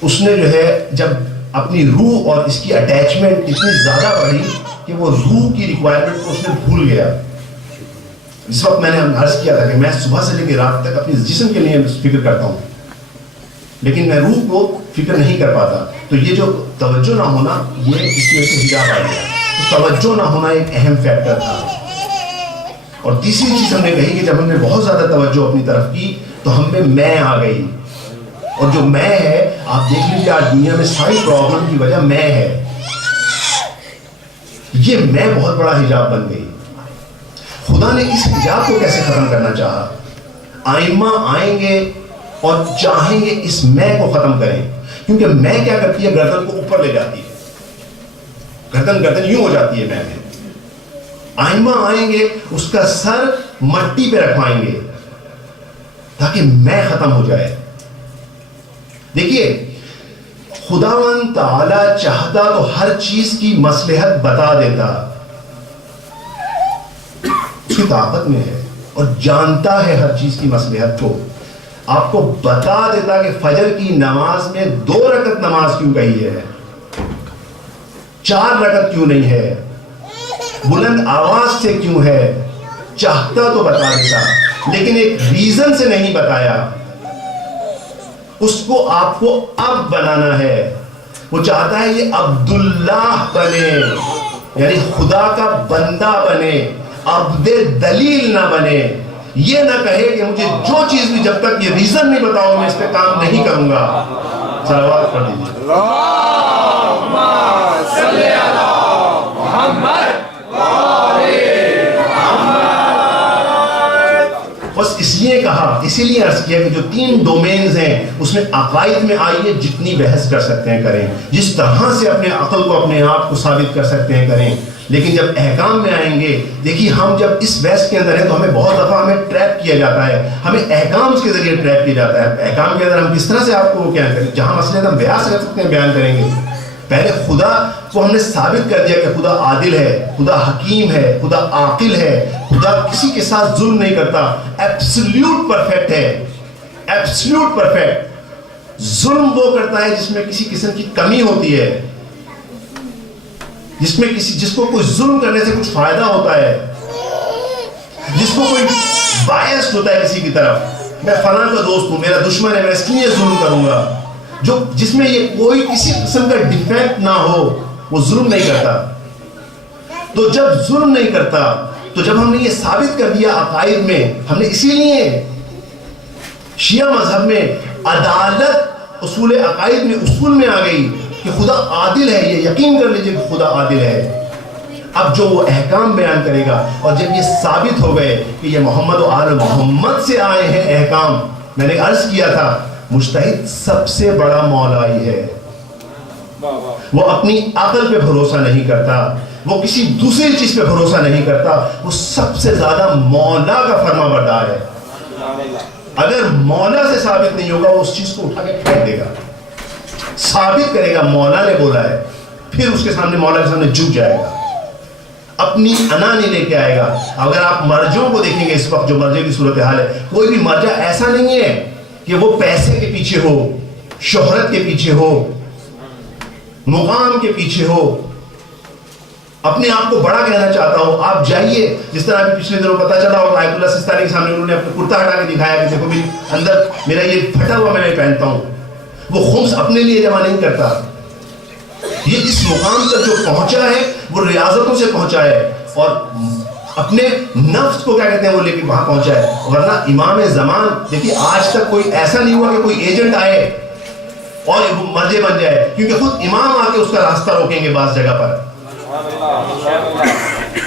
اس نے جو ہے جب اپنی روح اور اس کی اٹیچمنٹ اتنی زیادہ بڑھی کہ وہ روح کی ریکوائرمنٹ کو اس نے بھول گیا. اس وقت میں نے عرض کیا تھا کہ میں صبح سے لے کے رات تک اپنے جسم کے لیے فکر کرتا ہوں لیکن میں روح کو فکر نہیں کر پاتا. تو یہ جو توجہ نہ ہونا، یہ اس کی وجہ سے حجاب آ گیا. تو توجہ نہ ہونا ایک اہم فیکٹر تھا. اور تیسری چیز ہم نے کہی کہ جب ہم نے بہت زیادہ توجہ اپنی طرف کی تو ہم میں آ گئی. اور جو میں ہے، آپ دیکھ لیجیے آج دنیا میں ساری پرابلم کی وجہ میں ہے. یہ میں بہت بڑا حجاب بن گئی. خدا نے اس حجاب کو کیسے ختم کرنا چاہا؟ آئمہ آئیں گے اور چاہیں گے اس میں کو ختم کریں، کیونکہ میں کیا کرتی ہے؟ گردن کو اوپر لے جاتی ہے، گردن یوں ہو جاتی ہے میں. آئمہ آئیں گے اس کا سر مٹی پہ رکھوائیں گے تاکہ میں ختم ہو جائے. دیکھیے خداوند تعالی چاہتا تو ہر چیز کی مصلحت بتا دیتا، اس کی طاقت میں ہے اور جانتا ہے ہر چیز کی مصلحت کو. آپ کو بتا دیتا کہ فجر کی نماز میں 2 رکعت نماز کیوں کہی ہے، 4 رکعت کیوں نہیں ہے، بلند آواز سے کیوں ہے. چاہتا تو بتا دیتا، لیکن ایک ریزن سے نہیں بتایا. اس کو آپ کو اب بنانا ہے. وہ چاہتا ہے یہ عبداللہ بنے، یعنی خدا کا بندہ بنے، عبد دلیل نہ بنے. یہ نہ کہے کہ مجھے جو چیز بھی جب تک یہ ریزن نہیں بتاؤ میں اس پہ کام نہیں کروں گا. صلوات پڑھ دیجیے. اللہم صلی علی محمد بس اس لیے کہا, اسی لیے عرض کیا کہ جو 3 ڈومینز ہیں اس میں عقائد میں آئیے جتنی بحث کر سکتے ہیں کریں, جس طرح سے اپنے عقل کو اپنے آپ کو ثابت کر سکتے ہیں کریں, لیکن جب احکام میں آئیں گے, دیکھیے ہم جب اس بحث کے اندر ہیں تو ہمیں بہت دفعہ ہمیں ٹریپ کیا جاتا ہے, ہمیں احکام کے ذریعے ٹریپ کیا جاتا ہے. احکام کے اندر ہم کس طرح سے آپ کو کیا کریں, جہاں مسئلے ہم بیان کر سکتے ہیں بیان کریں گے. پہلے خدا کو ہم نے ثابت کر دیا کہ خدا عادل ہے, خدا حکیم ہے, خدا عاقل ہے, خدا کسی کے ساتھ ظلم نہیں کرتا, ایبسلیوٹ پرفیکٹ ہے, ایبسلیوٹ پرفیکٹ. ظلم وہ کرتا ہے جس میں کسی قسم کی کمی ہوتی ہے, جس کو کوئی ظلم کرنے سے کچھ فائدہ ہوتا ہے, جس کو کوئی بائسڈ ہوتا ہے کسی کی طرف, میں فلاں کا دوست ہوں, میرا دشمن ہے, میں اس لیے ظلم کروں گا. جس میں یہ کوئی کسی قسم کا ڈیفیکٹ نہ ہو وہ ظلم نہیں کرتا. تو جب ظلم نہیں کرتا, تو جب ہم نے یہ ثابت کر دیا عقائد میں, ہم نے اسی لیے شیعہ مذہب میں عدالت اصول عقائد میں اصول میں آ گئی کہ خدا عادل ہے. یہ یقین کر لیجئے کہ خدا عادل ہے. اب جو وہ احکام بیان کرے گا, اور جب یہ ثابت ہو گئے کہ یہ محمد و آل محمد سے آئے ہیں احکام, میں نے عرض کیا تھا مجتہد سب سے بڑا مولا ہی ہے. وہ اپنی عقل پہ بھروسہ نہیں کرتا, وہ کسی دوسری چیز پہ بھروسہ نہیں کرتا, وہ سب سے زیادہ مولا کا فرما بردار ہے. اگر مولا سے ثابت نہیں ہوگا وہ اس چیز کو اٹھا کے پھینک دے گا, ثابت کرے گا مولا نے بولا ہے, پھر اس کے سامنے مولا کے سامنے جھک جائے گا, اپنی انا نہیں لے کے آئے گا. اگر آپ مرجعوں کو دیکھیں گے اس وقت جو مرجع کی صورتحال ہے, کوئی بھی مرجع ایسا نہیں ہے کہ وہ پیسے کے پیچھے ہو, شہرت کے پیچھے ہو, مقام کے پیچھے ہو, اپنے آپ کو بڑا کہنا چاہتا ہو. آپ جائیے, جس طرح ابھی پچھلے دنوں پتہ چلا اور آیت اللہ سستانی کے سامنے انہوں نے اپنا کرتا ہٹا کے دکھایا کہ دیکھو بھی اندر میرا یہ پھٹا ہوا میں پہنتا ہوں. وہ خمس اپنے لیے جمع نہیں کرتا. یہ اس مقام تک جو پہنچا ہے وہ ریاضتوں سے پہنچا ہے, اور اپنے نفس کو کیا کہتے ہیں وہ لے کے وہاں پہنچا ہے. ورنہ امام زمان دیکھیے آج تک کوئی ایسا نہیں ہوا کہ کوئی ایجنٹ آئے اور مرجع بن جائے, کیونکہ خود امام آ کے اس کا راستہ روکیں گے بعض جگہ پر,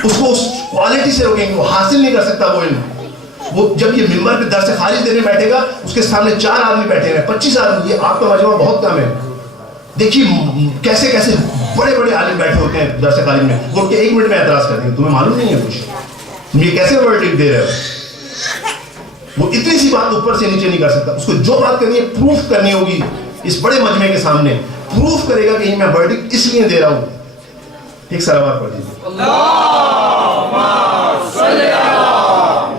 اس کو اس کوالٹی سے روکیں گے, وہ حاصل نہیں کر سکتا وہ علم. وہ جب یہ ممبر پہ درس خارج دینے بیٹھے گا, اس کے سامنے 4 آدمی بیٹھے ہیں, 25 آدمی, یہ آپ کا مجموعہ بہت کم ہے. دیکھیے کیسے کیسے بڑے بڑے عالم بیٹھے ہوتے ہیں درس خارج میں, وہ کہ 1 منٹ میں اعتراض کرتے ہیں, تمہیں معلوم نہیں ہے کچھ, تم یہ کیسے ورڈکٹ دے رہے ہو. وہ اتنی سی بات اوپر سے نیچے نہیں کر سکتا, اس کو جو بات کرنی ہے پروف کرنی ہوگی اس بڑے مجمع کے سامنے, پروف کرے گا کہ یہ میں ورڈکٹ اس لیے دے رہا ہوں. ایک صلوات پڑھ دیجیے. اللہم صلی علی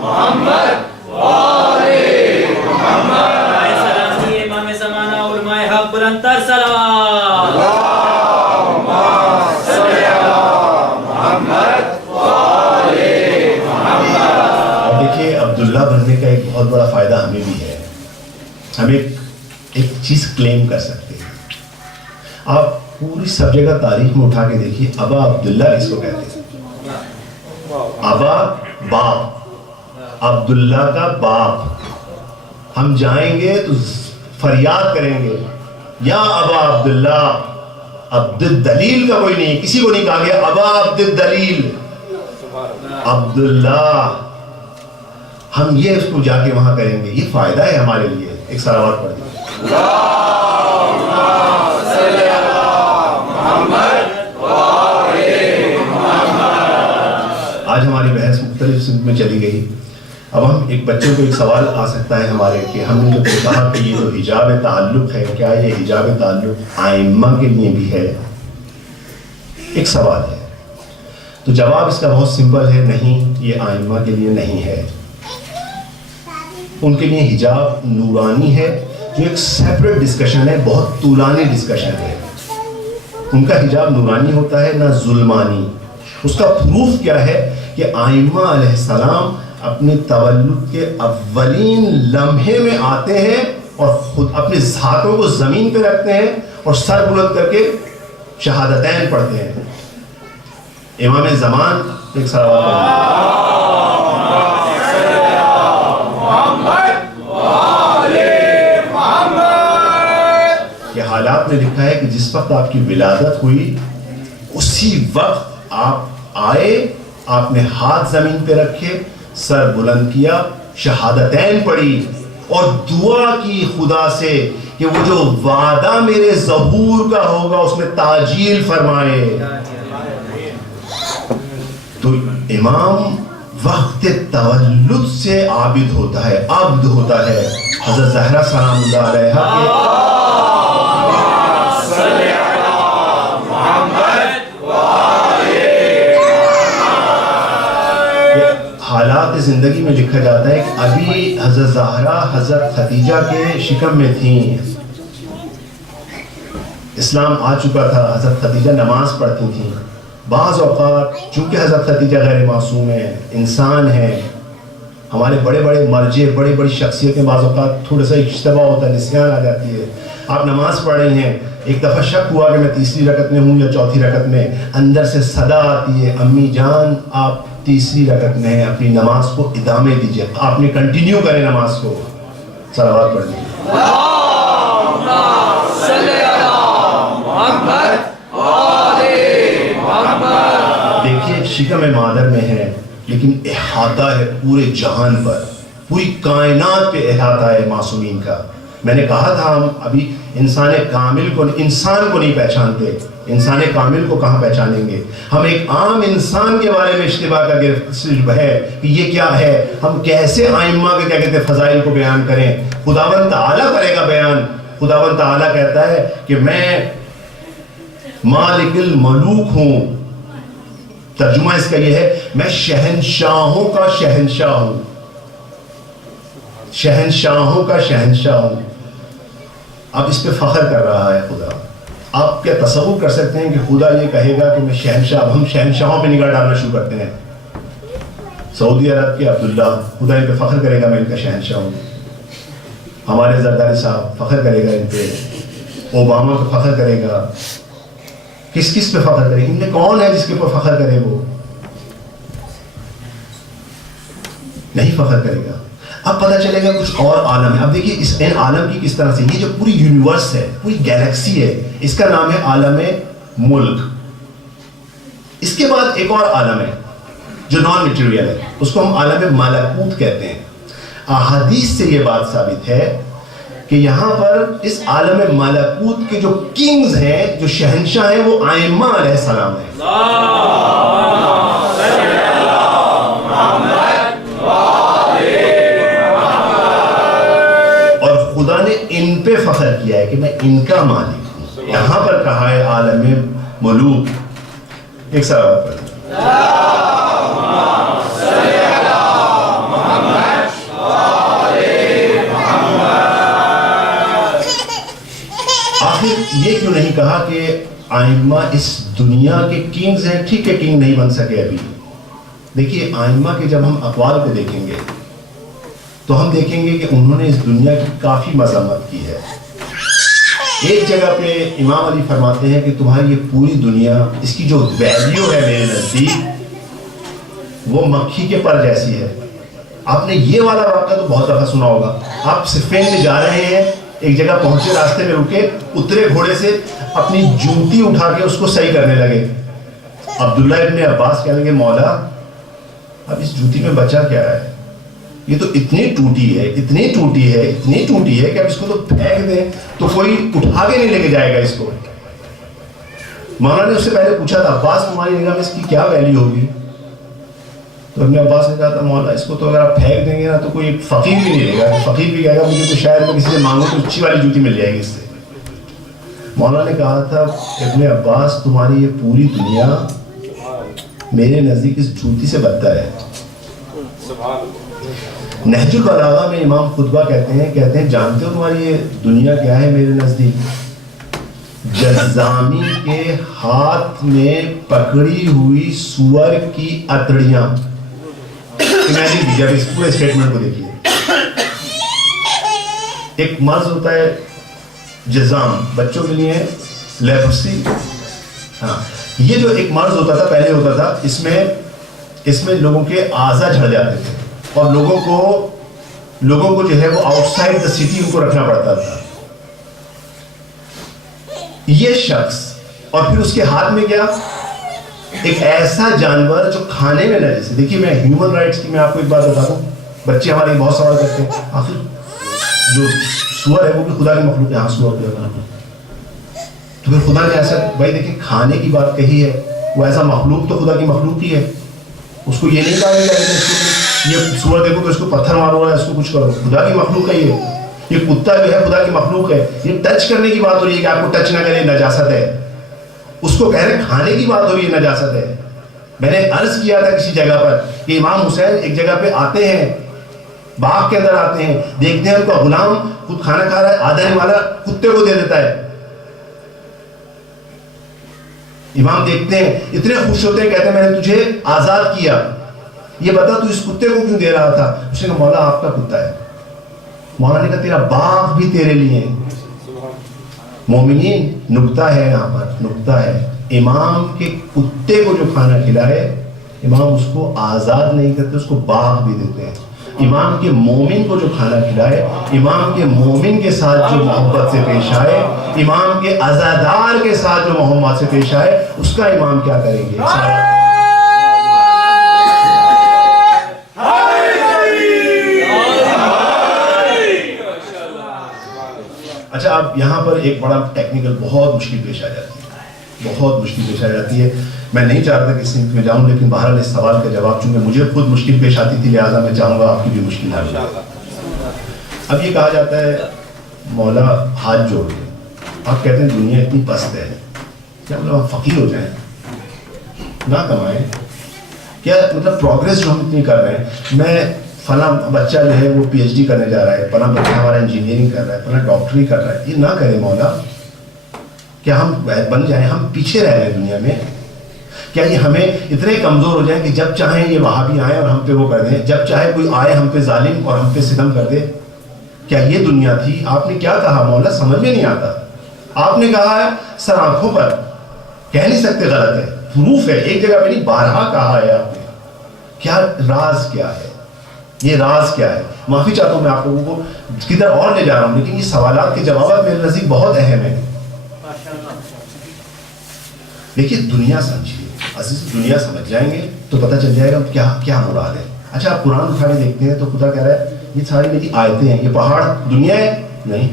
محمد امام زمانہ علماء حق بلند تر صلوات. اللہم صلی علی محمد اور دیکھیے عبداللہ بننے کا ایک بہت بڑا فائدہ ہمیں بھی ہے, ہم ایک چیز کلیم کر سکتے ہیں. آپ پوری سب جگہ تاریخ میں اٹھا کے دیکھیے, ابا عبداللہ کس کو کہتے ہیں؟ ابا باپ, عبداللہ کا باپ. ہم جائیں گے تو فریاد کریں گے یا ابا عبداللہ. عبد الدلیل کا کوئی نہیں, کسی کو نہیں کہا گیا ابا عبد الدلیل, عبداللہ. ہم یہ اس کو جا کے وہاں کریں گے, یہ فائدہ ہے ہمارے لیے. ایک صلوات پڑھ دیجیے. آج ہماری بحث مختلف سمت میں چلی گئی. اب ہم ایک بچے کو ایک سوال آ سکتا ہے ہمارے کہ ہم نے جو کہا کہ یہ جو حجاب تعلق ہے, کیا یہ حجاب تعلق ائمہ کے لیے بھی ہے؟ ایک سوال ہے. تو جواب اس کا بہت سمپل ہے, نہیں, یہ ائمہ کے لیے نہیں ہے. ان کے لیے حجاب نورانی ہے, جو ایک سیپریٹ ڈسکشن ہے, بہت طولانی ڈسکشن ہے. ان کا حجاب نورانی ہوتا ہے نہ ظلمانی. اس کا پروف کیا ہے کہ آئمہ علیہ السلام اپنی تولد کے اولین لمحے میں آتے ہیں اور خود اپنے ہاتھوں کو زمین پہ رکھتے ہیں اور سر بلند کر کے شہادتین پڑھتے ہیں. امام زمان ایک صلوات کہ حالات میں لکھا ہے کہ جس وقت آپ کی ولادت ہوئی اسی وقت آپ آئے، آپ نے ہاتھ زمین پہ رکھے، سر بلند کیا، شہادتین پڑھی اور دعا کی خدا سے کہ وہ جو وعدہ میرے ظہور کا ہوگا اس میں تاجیل فرمائے۔ تو امام وقت تولد سے عابد ہوتا ہے، عبد ہوتا ہے۔ حضرت زہرا سلام اللہ علیہا حالات زندگی میں لکھا جاتا ہے کہ ابھی حضرت زہرا حضرت خدیجہ کے شکم میں تھیں، اسلام آ چکا تھا، حضرت خدیجہ نماز پڑھتی تھیں۔ بعض اوقات چونکہ حضرت خدیجہ غیر معصوم ہیں، انسان ہیں، ہمارے بڑے بڑے مرجع، بڑی بڑی شخصیتیں بعض اوقات تھوڑا سا اشتباہ ہوتا ہے، نسیان آ جاتی ہے۔ آپ نماز پڑھ رہی ہیں، ایک دفعہ شک ہوا کہ میں تیسری رکعت میں ہوں یا چوتھی رکعت میں، اندر سے صدا آتی ہے، امی جان آپ تیسری رکعت میں ہیں، اپنی نماز کو ادامے دیجئے، آپ نے کنٹینیو کریں نماز کو، صلوات پڑھ لیجیے۔ دیکھیے شکم مادر میں ہے لیکن احاطہ ہے پورے جہان پر، پوری کائنات پہ احاطہ ہے معصومین کا۔ میں نے کہا تھا ہم ابھی انسان کامل کو نہیں پہچانتے، انسان کامل کو کہاں پہچانیں گے؟ ہم ایک عام انسان کے بارے میں اشتباہ کا گرفت ہے کہ یہ کیا ہے، ہم کیسے ائمہ کے کیا کہتے ہیں فضائل کو بیان کریں؟ خداوند تعالیٰ کرے گا بیان۔ خداوند تعالیٰ کہتا ہے کہ میں مالک الملوک ہوں، ترجمہ اس کا یہ ہے میں شہنشاہوں کا شہنشاہ ہوں، شہنشاہوں کا شہنشاہ ہوں۔ اب اس پہ فخر کر رہا ہے خدا۔ آپ کیا تصور کر سکتے ہیں کہ خدا یہ کہے گا کہ میں شہنشاہ، اب ہم شہنشاہوں پہ نگاہ ڈالنا شروع کرتے ہیں۔ سعودی عرب کے عبداللہ، خدا ان پہ فخر کرے گا میں ان کا شہنشاہ ہوں۔ ہمارے زرداری صاحب فخر کرے گا ان پہ، اوباما پہ فخر کرے گا، کس کس پہ فخر کرے گا؟ ان میں کون ہے جس کے اوپر فخر کرے؟ وہ نہیں فخر کرے گا۔ اب پتہ چلے گا کچھ اور عالم ہے۔ اب دیکھیے اس عالم کی کس طرح سے، یہ جو پوری یونیورس ہے، پوری گیلیکسی ہے، اس کا نام ہے عالم ملک۔ اس کے بعد ایک اور عالم ہے جو نان میٹیریل ہے، اس کو ہم عالم ملکوت کہتے ہیں۔ احادیث سے یہ بات ثابت ہے کہ یہاں پر اس عالم ملکوت کے جو کنگز ہیں، جو شہنشاہ ہیں، وہ ائمہ علیہ السلام ہیں۔ اور خدا نے ان پہ فخر کیا ہے کہ میں ان کا مالک ہوں۔ یہاں پر کہا ہے عالم ملوک۔ ایک سوال پر یہ کیوں نہیں کہا کہ ائمہ اس دنیا کے کنگز ہیں؟ ٹھیک ہے کنگ نہیں بن سکے ابھی۔ دیکھیے ائمہ کے جب ہم اقوال کو دیکھیں گے تو ہم دیکھیں گے کہ انہوں نے اس دنیا کی کافی مذمت کی ہے۔ ایک جگہ پہ امام علی فرماتے ہیں کہ تمہاری یہ پوری دنیا، اس کی جو ویلیو ہے میرے نزدیک وہ مکھی کے پر جیسی ہے۔ آپ نے یہ والا واقعہ تو بہت دفعہ سنا ہوگا۔ آپ صفین میں جا رہے ہیں، ایک جگہ پہنچے، راستے میں رکے، اترے گھوڑے سے، اپنی جوتی اٹھا کے اس کو صحیح کرنے لگے۔ عبداللہ ابن عباس کہنے لگے مولا اب اس جوتی میں بچا کیا ہے؟ یہ تو اتنی ٹوٹی ہے، اتنی ٹوٹی ہے، اتنی ٹوٹی ہے کہ اب اس کو تو پھینک دیں تو کوئی اٹھا کے نہیں لے کے جائے گا اس کو۔ مولا نے اس سے پہلے پوچھا تھا عباس تمہاری نگاہ میں اس کی کیا ویلیو ہوگی؟ تو ابن عباس نے کہا تھا مولا اس کو تو اگر آپ پھینک دیں گے نا تو کوئی فقیر بھی نہیں لے گا، فقیر بھی کہے گا مجھے تو شاید میں کسی سے مانگوں تو اچھی والی جوتی مل جائے گی اس سے۔ مولا نے کہا تھا ابن عباس تمہاری یہ پوری دنیا میرے نزدیک اس جوتی سے بدتر ہے۔ نہج البلاغہ میں امام خطبہ کہتے ہیں جانتے ہو تمہاری یہ دنیا کیا ہے میرے نزدیک؟ جزامی کے ہاتھ میں پکڑی ہوئی سور کی اتڑیاں۔ جب اس پورے اسٹیٹمنٹ کو دیکھیے، ایک مرض ہوتا ہے جزام، بچوں کے لیے لیپرسی، ہاں یہ جو ایک مرض ہوتا تھا پہلے ہوتا تھا، اس میں لوگوں کے اعضاء جھڑ جاتے تھے اور لوگوں کو لوگوں کو جو ہے وہ out side the city in کو رکھنا پڑتا تھا. یہ شخص اور پھر اس کے ہاتھ میں کیا, ایک ایسا جانور جو کھانے میں نجس ہے. دیکھیے میں ہیومن رائٹس کی میں آپ کو ایک بات بتا دوں, بچے ہمارے بہت سوال کرتے ہیں آخر جو سور ہے وہ بھی خدا کی مخلوق ہے. ہاں سور خدا کی مخلوق, تو پھر خدا نے ایسا, بھائی دیکھیں کھانے کی بات کہی ہے, وہ ایسا مخلوق تو خدا کی مخلوق ہی ہے. اس کو یہ نہیں کہا کہ یہ سور دیکھو تو اس کو پتھر مارو, اس کو کچھ کرو. خدا کی مخلوق ہے یہ کتا جو ہے خدا کی مخلوق ہے. یہ ٹچ کرنے کی بات ہو رہی ہے کہ آپ کو ٹچ نہ کرے, نجاست ہے. اس کو کہہ رہے کھانے کی بات ہو رہی ہے, نجاست ہے. میں نے عرض کیا تھا کسی جگہ پر کہ امام حسین ایک جگہ پہ آتے ہیں, باغ کے اندر آتے ہیں, دیکھتے ہیں ان کا غلام خود کھانا کھا رہا ہے, آدھا والا کتے کو دے دیتا ہے. امام دیکھتے ہیں, اتنے خوش ہوتے ہیں, کہتے ہیں میں نے تجھے آزاد کیا, یہ بتا تو اس کتے کو کیوں دے رہا تھا. اس نے کہا مولا آپ کا کتا ہے. مولا نے کہا تیرا باغ بھی تیرے لیے. مومنین نکتہ ہے یہاں پر, نکتہ ہے. امام کے کتے کو جو کھانا کھلائے, امام اس کو آزاد نہیں کرتے, اس کو باغ بھی دیتے ہیں. امام کے مومن کو جو کھانا کھلائے, امام کے مومن کے ساتھ جو محبت سے پیش آئے, امام کے عزادار کے ساتھ جو محبت سے پیش آئے, اس کا امام کیا کریں گے. اچھا اب یہاں پر ایک بڑا ٹیکنیکل بہت مشکل پیش آ جاتی ہے, بہت مشکل پیش آ جاتی ہے. میں نہیں چاہتا کہ سمت میں جاؤں, لیکن بہرحال اس سوال کا جواب چونکہ مجھے خود مشکل پیش آتی تھی, لہٰذا میں چاہوں گا آپ کی بھی مشکل حل ہو. اب یہ کہا جاتا ہے مولا ہاتھ جوڑ کے, آپ کہتے ہیں دنیا اتنی پست ہے, کیا مطلب آپ فقیر ہو جائیں, نہ کمائیں, کیا مطلب پروگریس جو ہم اتنی کر رہے ہیں. میں فلاں بچہ جو ہے وہ پی ایچ ڈی کرنے جا رہا ہے, فلاں بچہ ہمارا انجینئرنگ کر رہا ہے, فلاں ڈاکٹری کر رہا ہے, یہ نہ کرے مولا. کیا ہم بن جائیں, ہم پیچھے رہ رہے ہیں دنیا میں. کیا یہ ہمیں اتنے کمزور ہو جائیں کہ جب چاہیں یہ وہاں بھی آئیں اور ہم پہ وہ کر دیں, جب چاہے کوئی آئے ہم پہ ظالم اور ہم پہ ستم کر دے. کیا یہ دنیا تھی؟ آپ نے کیا کہا مولا, سمجھ میں نہیں آتا. آپ نے کہا ہے سر آنکھوں پر, کہہ نہیں سکتے غلط ہے, حروف ہے, ایک جگہ پہ نہیں بارہا کہا ہے آپ نے. کیا راز کیا ہے, یہ راز کیا ہے؟ معافی چاہتا ہوں میں آپ لوگوں کو کدھر اور لے جا رہا ہوں, لیکن یہ سوالات کے جوابات میرے نزدیک بہت اہم ہیں. دیکھیے دنیا سمجھیے عزیز, دنیا سمجھ جائیں گے تو پتہ چل جائے گا کیا کیا مراد ہے. اچھا آپ قرآن اٹھا کے دیکھتے ہیں تو خدا کہہ رہا ہے یہ ساری میری آیتیں ہیں, یہ پہاڑ دنیا ہے نہیں,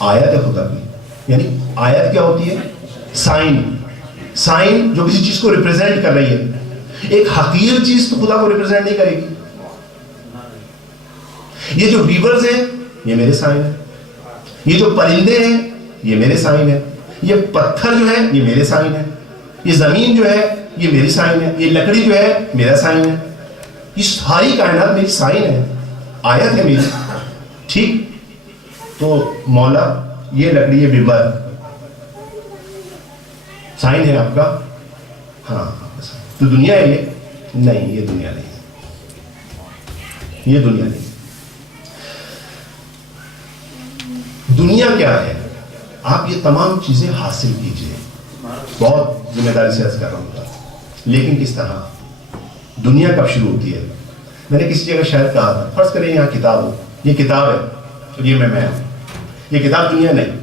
آیت ہے خدا کی. یعنی آیت کیا ہوتی ہے؟ سائن. سائن جو کسی چیز کو ریپرزینٹ کر رہی ہے. ایک حقیر چیز تو خدا کو ریپرزینٹ نہیں کرے گی. یہ جو ریورز ہیں یہ میرے سائن ہیں, یہ جو پرندے ہیں یہ میرے سائن ہیں, یہ پتھر جو ہے یہ میرے سائن ہے, یہ زمین جو ہے یہ میری سائن ہے, یہ لکڑی جو ہے میرا سائن ہے. یہ ساری کائنات میری سائن ہے, آیت ہے میری. ٹھیک, تو مولا یہ لکڑی یہ بمبر سائن ہے آپ کا, ہاں تو دنیا ہے یہ نہیں, یہ دنیا نہیں, یہ دنیا نہیں. دنیا کیا ہے؟ آپ یہ تمام چیزیں حاصل کیجئے, بہت ذمہ داری سے عرض کر رہا ہوں, لیکن کس طرح؟ دنیا کب شروع ہوتی ہے؟ میں نے کسی جگہ شاید کہا تھا, فرض کریں یہاں کتاب ہو, یہ کتاب ہے اور یہ میں ہوں. یہ کتاب دنیا نہیں,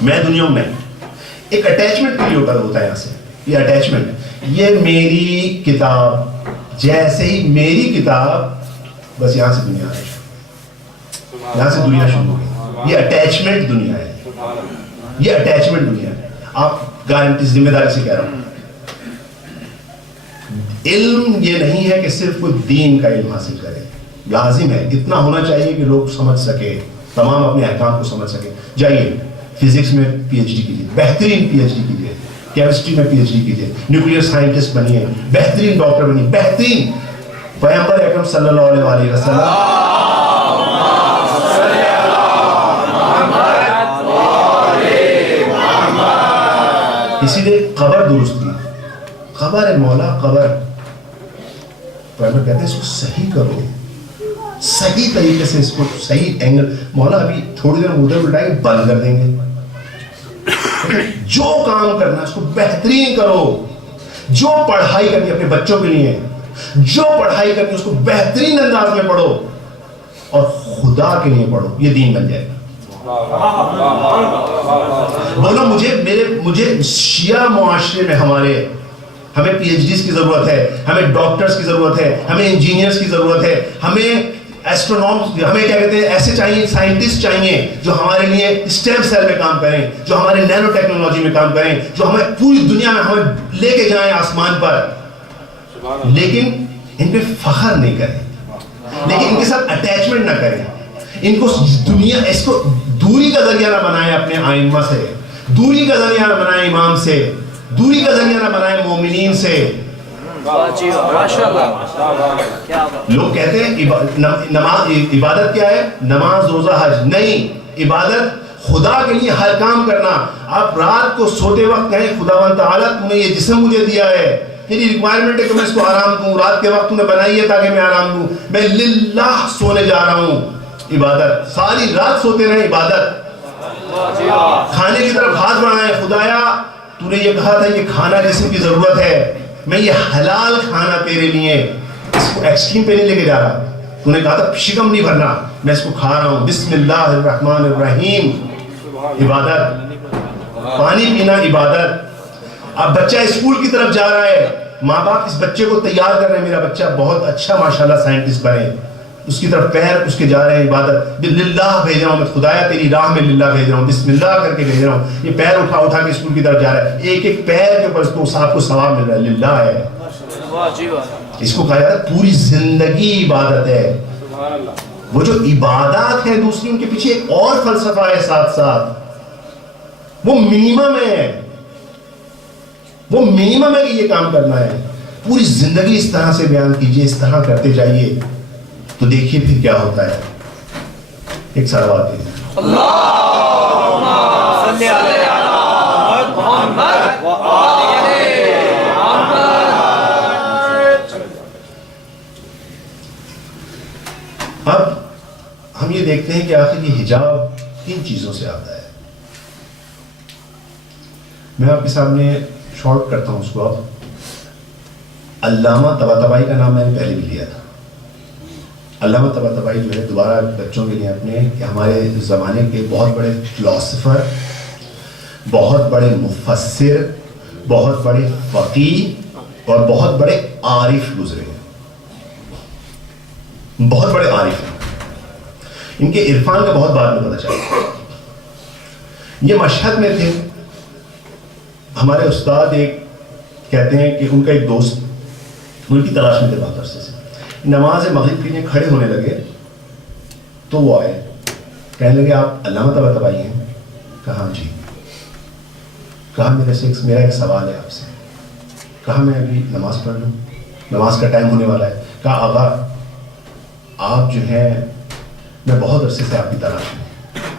میں دنیا ہوں نہیں. ایک اٹیچمنٹ کے لیے ہوتا ہے یہاں سے, یہ اٹیچمنٹ, یہ میری کتاب, جیسے ہی میری کتاب بس یہاں سے دنیا ہے, یہاں سے دنیا شروع ہو گئی. یہ اٹیچمنٹ دنیا ہے, یہ اٹیچمنٹ دنیا ہے. آپ گارنٹی ذمہ داری سے کہہ رہا ہوں. علم یہ نہیں ہے کہ صرف کوئی دین کا علم حاصل کرے, لازم ہے اتنا ہونا چاہیے کہ لوگ سمجھ سکے, تمام اپنے احکام کو سمجھ سکے. جائیے فزکس میں پی ایچ ڈی کیجیے, بہترین پی ایچ ڈی کیجیے, کیمسٹری میں پی ایچ ڈی کیجیے, نیوکلیئر سائنٹسٹ بنیے, بہترین ڈاکٹر بنیے, بہترین. پیغمبر اکرم صلی اللہ علیہ وسلم اسی لیے قبر درست کی, خبر ہے مولا, قبر پیغمبر کہتے ہیں اس کو صحیح کرو, صحیح طریقے سے اس کو صحیح اینگل. مولا ابھی تھوڑی دیر ادھر اٹھائیں گے, بند کر دیں گے. جو کام کرنا ہے اس کو بہترین کرو. جو پڑھائی کرنی ہے اپنے بچوں کے لیے, جو پڑھائی کرنی اس کو بہترین انداز میں پڑھو اور خدا کے لیے پڑھو, یہ دین بن جائے گا. بولو مجھے شیعہ معاشرے میں ہمیں پی ایچ ڈیز کی ضرورت ہے, ہمیں ڈاکٹرز کی ضرورت ہے, ہمیں انجینئرز کی ضرورت ہے, ہمیں ایسٹرونامس, ہمیں کیا کہتے ہیں ایسے چاہیے, سائنٹسٹ چاہیے جو ہمارے لیے اسٹیم سیل میں کام کریں, جو ہمارے نینو ٹیکنالوجی میں کام کریں, جو ہمیں پوری دنیا میں ہمیں لے کے جائیں آسمان پر, لیکن ان پہ فخر نہیں کریں, لیکن ان کے ساتھ اٹیچمنٹ نہ کریں, ان کو دنیا, اس کو دوری کا ذریعہ نہ بنائیں اپنے آئمہ سے, دوری کا ذریعہ نہ بنائیں امام سے, دوری کا ذریعہ نہ بنائیں مومنین سے. لوگ کہتے ہیں نماز عبادت کیا ہے, نماز روزہ حج نہیں, عبادت خدا کے لیے ہر کام کرنا. آپ رات کو سوتے وقت کہیں خداوند تعالیٰ تم نے یہ جسم مجھے دیا ہے, میری ریکوائرمنٹ ہے کہ میں اس کو آرام دوں, رات کے وقت تم نے بنائی ہے تاکہ میں آرام دوں, میں للہ سونے جا رہا ہوں. عبادت ساری رات سوتے رہیں, عبادت. کھانے کی طرف ہاتھ بڑھائیں, خدایا تو نے یہ کہا تھا یہ کھانا جسم کی ضرورت ہے, میں یہ حلال کھانا تیرے لیے, اس کو ایکسٹریم پہ نہیں لے کے جا رہا, تو نے کہا تھا شکم نہیں بھرنا, میں اس کو کھا رہا ہوں. بسم اللہ الرحمن الرحیم, عبادت. پانی پینا عبادت. اب بچہ اسکول کی طرف جا رہا ہے, ماں باپ اس بچے کو تیار کر رہے ہیں, میرا بچہ بہت اچھا ماشاءاللہ سائنٹسٹ بنے, اس کی طرف پیر اس کے جا رہے ہیں, عبادت. للہ بھیج رہا ہوں میں, خدایا تیری راہ میں للہ بھیج رہا ہوں, بسم اللہ کر کے بھیج رہا ہوں. یہ پیر اٹھا کے اسکول کی طرف جا رہا ہے, ایک ایک پیر کے اوپر اس کو صاحب کو ثواب مل رہا ہے, للہ ہے. اس کو کہا جاتا ہے پوری زندگی عبادت ہے. وہ جو عبادات ہیں دوسری, ان کے پیچھے ایک اور فلسفہ ہے ساتھ ساتھ, وہ منیمم ہے, وہ منیمم ہے کہ یہ کام کرنا ہے. پوری زندگی اس طرح سے بیان کیجئے, اس طرح کرتے جائیے, تو دیکھیے پھر کیا ہوتا ہے. ایک صلوات دیجیے. اللہم صلی علی محمد و آل محمد. اب ہم یہ دیکھتے ہیں کہ آخر یہ حجاب کن چیزوں سے آتا ہے. میں آپ کے سامنے شارٹ کرتا ہوں اس کو. اب علامہ طباطبائی کا نام میں نے پہلے بھی لیا تھا. علامہ طباطبائی جو ہے, دوبارہ بچوں کے لیے اپنے, کہ ہمارے زمانے کے بہت بڑے فلاسفر, بہت بڑے مفسر, بہت بڑے فقیہ اور بہت بڑے عارف گزرے ہیں, بہت بڑے عارف ہیں. ان کے عرفان کا بہت بعد میں پتہ چلا. یہ مشہد میں تھے, ہمارے استاد ایک کہتے ہیں کہ ان کا ایک دوست ان کی تلاش میں تھے بہت عرصے سے, نماز مغرب کے لیے کھڑے ہونے لگے تو وہ آئے, کہنے لگے آپ علامہ طباطبائی ہیں؟ کہا جی. کہا میرا ایک سوال ہے آپ سے. کہا میں ابھی نماز پڑھ لوں, نماز کا ٹائم ہونے والا ہے. کہا آغا آپ جو ہیں, میں بہت عرصے سے آپ کی تلاش میں,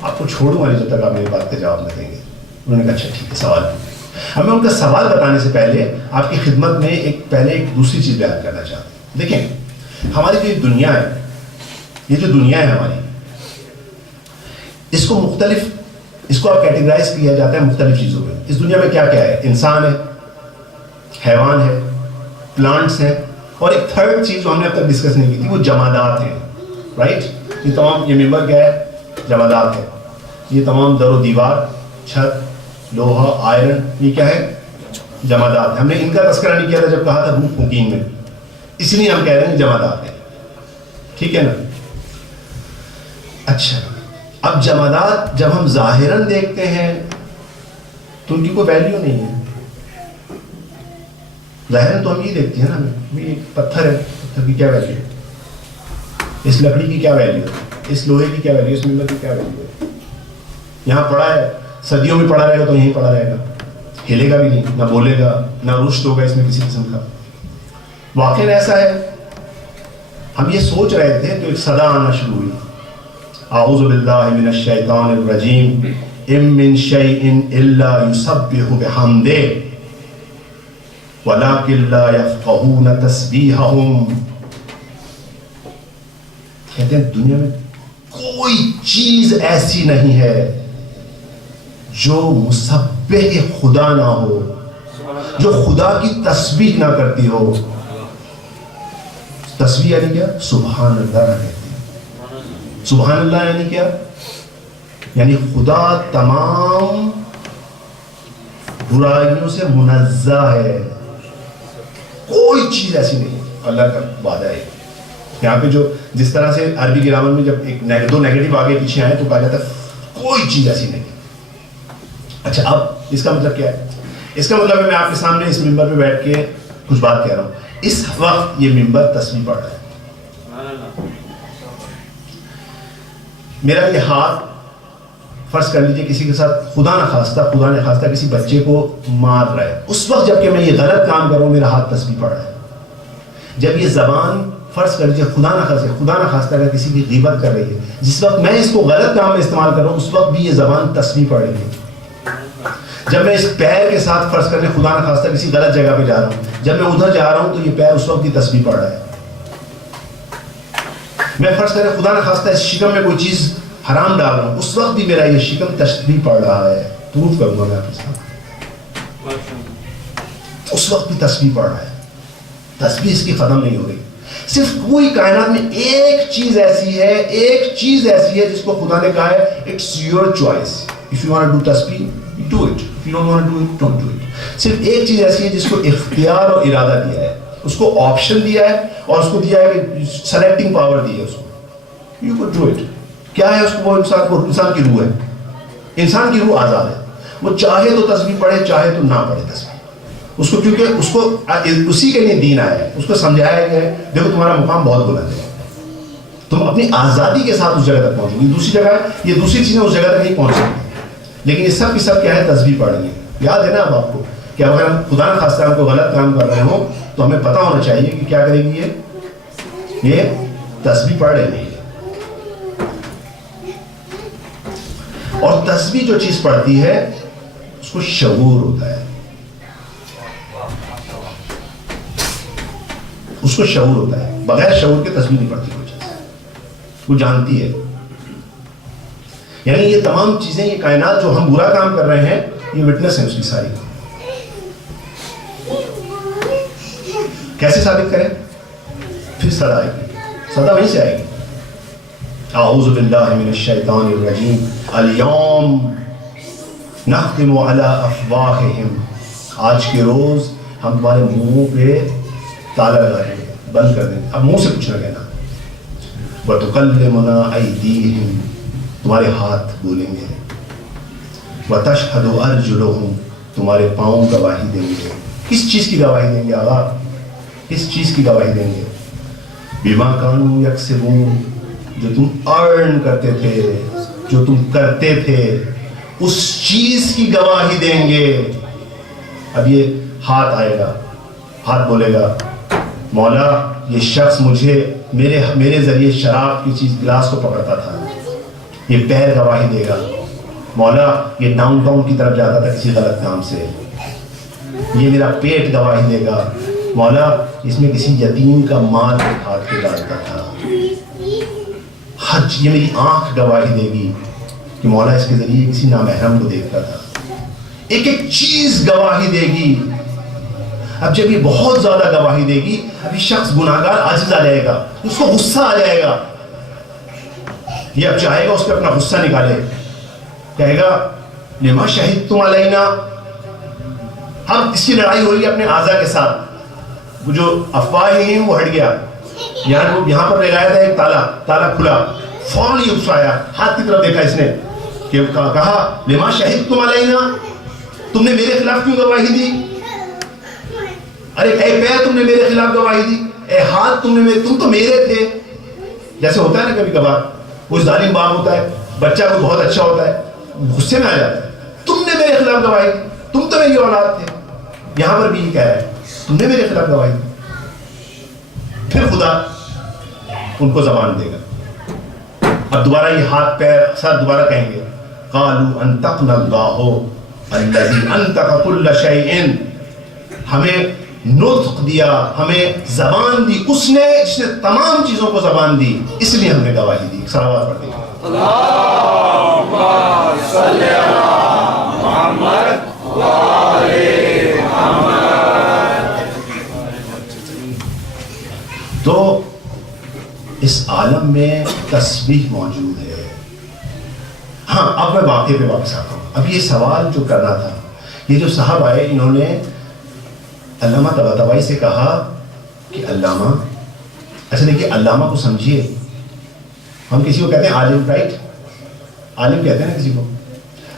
آپ کو چھوڑوں گا نہیں جب تک آپ میری بات کا جواب نہ دیں گے. انہوں نے کہا اچھا ٹھیک ہے, سوال پوچھیں. اب میں ان کا سوال بتانے سے پہلے آپ کی خدمت میں ایک دوسری چیز بیان کرنا چاہتا ہوں. دیکھیں, ہماری جو دنیا ہے, یہ جو دنیا ہے ہماری, اس کو آپ کیٹیگرائز کیا جاتا ہے مختلف چیزوں میں. اس دنیا میں کیا کیا ہے؟ انسان ہے, حیوان ہے, پلانٹس ہیں, اور ایک تھرڈ چیز جو ہم نے اب تک ڈسکس نہیں کی تھی, وہ جمادات ہیں. رائٹ, یہ تمام, یہ ممبر کیا ہے؟ جمادات ہے. یہ تمام در و دیوار, چھت, لوہا, آئرن, یہ کیا ہے؟ جمادات ہیں. ہم نے ان کا تذکرہ نہیں کیا تھا جب کہا تھا روح پھونکین میں, اس لیے ہم کہہ رہے ہیں جمادات ہیں. ٹھیک ہے نا؟ اچھا, اب جمادات جب ہم ظاہراً دیکھتے ہیں تو ان کی کوئی ویلیو نہیں ہے. ظاہراً تو ہم یہ دیکھتے ہیں نا, ایک پتھر ہے, پتھر کی کیا ویلیو ہے, اس لکڑی کی کیا ویلیو ہے, اس لوہے کی کیا ویلیو, اس ممبر کی کیا ویلیو ہے. یہاں پڑا ہے, صدیوں میں پڑا رہے گا تو یہیں پڑا رہے گا, ہلے گا بھی نہیں, نہ بولے گا, نہ رشد ہوگا اس میں کسی قسم کا. واقعاً ایسا ہے. ہم یہ سوچ رہے تھے تو ایک صدا آنا شروع ہوئی, اعوذ باللہ من الشیطان الرجیم, ام من شیء الا یسبح بحمدہ ولکن لا یفقہون تسبیحہم. کہتے ہیں دنیا میں کوئی چیز ایسی نہیں ہے جو مسبح خدا نہ ہو, جو خدا کی تسبیح نہ کرتی ہو. تسبیح یعنی کیا؟ سبحان اللہ کہتے ہیں. سبحان اللہ یعنی کیا؟ یعنی خدا تمام برائیوں سے منزہ ہے، کوئی چیز ایسی نہیں. اللہ کا وعدہ ہے. یہاں پہ جو جس طرح سے عربی گرامر میں جب ایک دو نیگیٹو آگے پیچھے آئے تو کہا جاتا ہے کوئی چیز ایسی نہیں. اچھا اب اس کا مطلب کیا ہے؟ اس کا مطلب ہے میں آپ کے سامنے اس ممبر پہ بیٹھ کے کچھ بات کہہ رہا ہوں، اس وقت یہ ممبر تسبیح پڑھ رہا ہے. میرا یہ ہاتھ فرض کر لیجئے کسی کے ساتھ خدا نہ خواستہ کسی بچے کو مار رہا ہے، اس وقت جب کہ میں یہ غلط کام کر رہا ہوں میرا ہاتھ تسبیح پڑھ رہا ہے. جب یہ زبان فرض کر لیجیے خدا نہ خواستہ اگر کسی کی غیبت کر رہی ہے، جس وقت میں اس کو غلط کام میں استعمال کر رہا ہوں اس وقت بھی یہ زبان تسبیح پڑھ رہی ہے. جب میں اس پیر کے ساتھ فرض کرنے خدا نہ خواستہ کسی غلط جگہ پہ جا رہا ہوں، جب میں ادھر جا رہا ہوں تو یہ پیر اس وقت بھی تسبیح پڑھ رہا ہے. میں فرض کرنے خدا نہ خواستہ اس شکم میں کوئی چیز حرام ڈال رہا ہوں، اس وقت بھی میرا یہ شکم تسبیح پڑھ رہا ہے. پروف کروں گا میں آپ کے ساتھ. اس وقت بھی تسبیح پڑھ رہا ہے. تسبیح اس کی ختم نہیں ہو رہی. صرف کوئی کائنات میں ایک چیز ایسی ہے جس کو خدا نے کہا ہے it's your choice. If you want to do تسبیح do it, if you don't want to do it don't do it. صرف ایک چیز ایسی ہے جس کو اختیار اور ارادہ دیا ہے، اس کو آپشن دیا ہے اور اس کو دیا ہے کہ سلیکٹنگ پاور دی ہے اس کو. You could do it. کیا ہے اس کو؟ وہ انسان کی روح ہے. انسان کی روح آزاد ہے، وہ چاہے تو تسبیح پڑھے چاہے تو نہ پڑھے تسبیح. اس کو کیونکہ اس کو اسی کے لیے دین آیا ہے، اس کو سمجھایا گیا ہے دیکھو تمہارا مقام بہت بلند ہے، تم اپنی آزادی کے ساتھ اس جگہ تک پہنچو گی. دوسری جگہ یہ دوسری چیزیں اس جگہ تک نہیں پہنچ سکتی، لیکن یہ سب کی سب کیا ہے؟ تسبیح پڑھیں گے. یاد ہے نا اب آپ کو کہ اگر ہم خدا نہ خواستہ ہم کو غلط کام کر رہے ہوں تو ہمیں پتہ ہونا چاہیے کہ کیا کرے گی یہ تسبیح پڑھ رہے ہیں. اور تسبیح جو چیز پڑھتی ہے اس کو شعور ہوتا ہے، اس کو شعور ہوتا ہے. بغیر شعور کے تسبیح نہیں پڑتی کوئی چیز، وہ جانتی ہے. یعنی یہ تمام چیزیں، یہ کائنات جو ہم برا کام کر رہے ہیں یہ وٹنس ہے اس کی ساری. کیسے ثابت کریں؟ پھر صدا آئے گی، صدا وہیں سے آئے گی. اعوذ باللہ من الشیطان الرجیم الیوم نختم علی افواہہم. آج کے روز ہم تمہارے منہوں پہ تالا لگا دیں گے، بند کر دیں گے. اب منہ سے کچھ نہ کہنا. وَتُكَلِّمُنَا أَيْدِيهِمْ، تمہارے ہاتھ بولیں گے. وَتَشْهَدُ أَرْجُلُهُمْ، تمہارے پاؤں گواہی دیں گے. کس چیز کی گواہی دیں گے آقا؟ کس چیز کی گواہی دیں گے؟ بِمَا كَانُوا يَكْسِبُونَ، جو تم ارن کرتے تھے، جو تم کرتے تھے اس چیز کی گواہی دیں گے. اب یہ ہاتھ آئے گا، ہاتھ بولے گا مولا یہ شخص مجھے میرے ذریعے شراب کی چیز گلاس کو پکڑتا تھا. یہ پیر گواہی دے گا مولا یہ ڈاؤن ٹاؤن کی طرف جاتا تھا کسی غلط کام سے. یہ میرا پیٹ گواہی دے گا مولا اس میں کسی یتیم کا مال ہاتھ پہ ڈالتا تھا. حج، یہ میری آنکھ گواہی دے گی کہ مولا اس کے ذریعے کسی نامحرم کو دیکھتا تھا. ایک ایک چیز گواہی دے گی. اب جب یہ بہت زیادہ گواہی دے گی اب یہ شخص گناہگار عاجز آ جائے گا، اس کو غصہ آ جائے گا. یہ اب چاہے گا اس پہ اپنا غصہ نکالے، کہے گا لما شہدتم علینا. اب اس کی لڑائی ہو رہی ہے اپنے اعضاء کے ساتھ. وہ جو افواہ ہیں وہ ہٹ گیا. یہاں پر لگایا تھا ایک تالا کھلا، فوراً ہی غصہ آیا، ہاتھ کی طرف دیکھا اس نے کہ کہا لما شہدتم علینا، تم نے میرے خلاف کیوں گواہی دی؟ ارے اے پیر تم نے میرے خلاف گواہی دی، اے ہاتھ تم تو میرے تھے. جیسے ہوتا ہے نا کبھی کبھار کوئی ظالم باپ ہوتا ہے، بچہ کوئی بہت اچھا ہوتا ہے، غصے میں آ جاتا ہے تم نے میرے خلاف گواہی دی، تم تو میری اولاد تھے. یہاں پر بھی یہ کہہ رہا ہے تم نے میرے خلاف گواہی دی. پھر خدا ان کو زبان دے گا. اب دوبارہ یہ ہاتھ پیر سر دوبارہ کہیں گے قالوا انطقنا اللہ الذی انطق کل شیء، ہمیں نطق دیا، ہمیں زبان دی اس نے جس نے تمام چیزوں کو زبان دی، اس لیے ہم نے گواہی دی. صلوات پڑھتے ہیں اللہم صلی علی محمد وآل محمد. تو تسبیح موجود ہے. ہاں اب میں واقعے پہ واپس آتا ہوں. اب یہ سوال جو کرنا تھا, یہ جو صاحب آئے انہوں نے علامہ طباطبائی سے کہا کہ علامہ, اچھا دیکھیے علامہ کو سمجھیے, ہم کسی کو کہتے ہیں عالم, رائٹ, عالم کہتے ہیں نا کسی کو.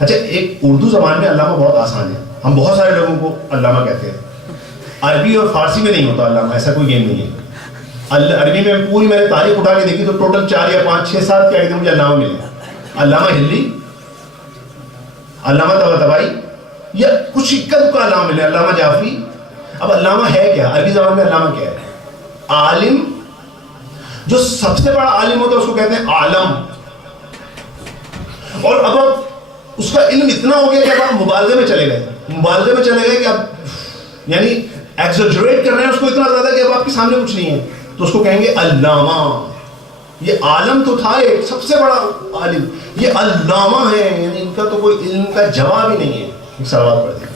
اچھا ایک اردو زبان میں علامہ بہت آسان ہے, ہم بہت سارے لوگوں کو علامہ کہتے ہیں. عربی اور فارسی میں نہیں ہوتا علامہ, ایسا کوئی گیم نہیں ہے. عربی میں پوری میں نے تاریخ اٹھا کے دیکھی تو ٹوٹل 4 یا 5 6 7 کیا کہتے ہیں مجھے علامہ ملے. علامہ ہلی, علامہ طباطبائی, یا کچھ اکد کا علامہ ملے, علامہ جعفری. اب علامہ ہے کیا عربی زبان میں؟ علامہ کیا ہے؟ عالم. جو سب سے بڑا عالم ہوتا ہے اس کو کہتے ہیں عالم. اور اب اس کا علم اتنا ہو گیا کہ اب آپ مبالغے میں چلے گئے کہ اب یعنی ایگزیجریٹ کر رہے ہیں اس کو اتنا زیادہ کہ اب آپ کے سامنے کچھ نہیں ہے, تو اس کو کہیں گے علامہ. یہ عالم تو تھا ایک سب سے بڑا عالم, یہ علامہ ہے, یعنی ان کا تو کوئی علم کا جواب ہی نہیں ہے. ایک سوال پڑھ دیں.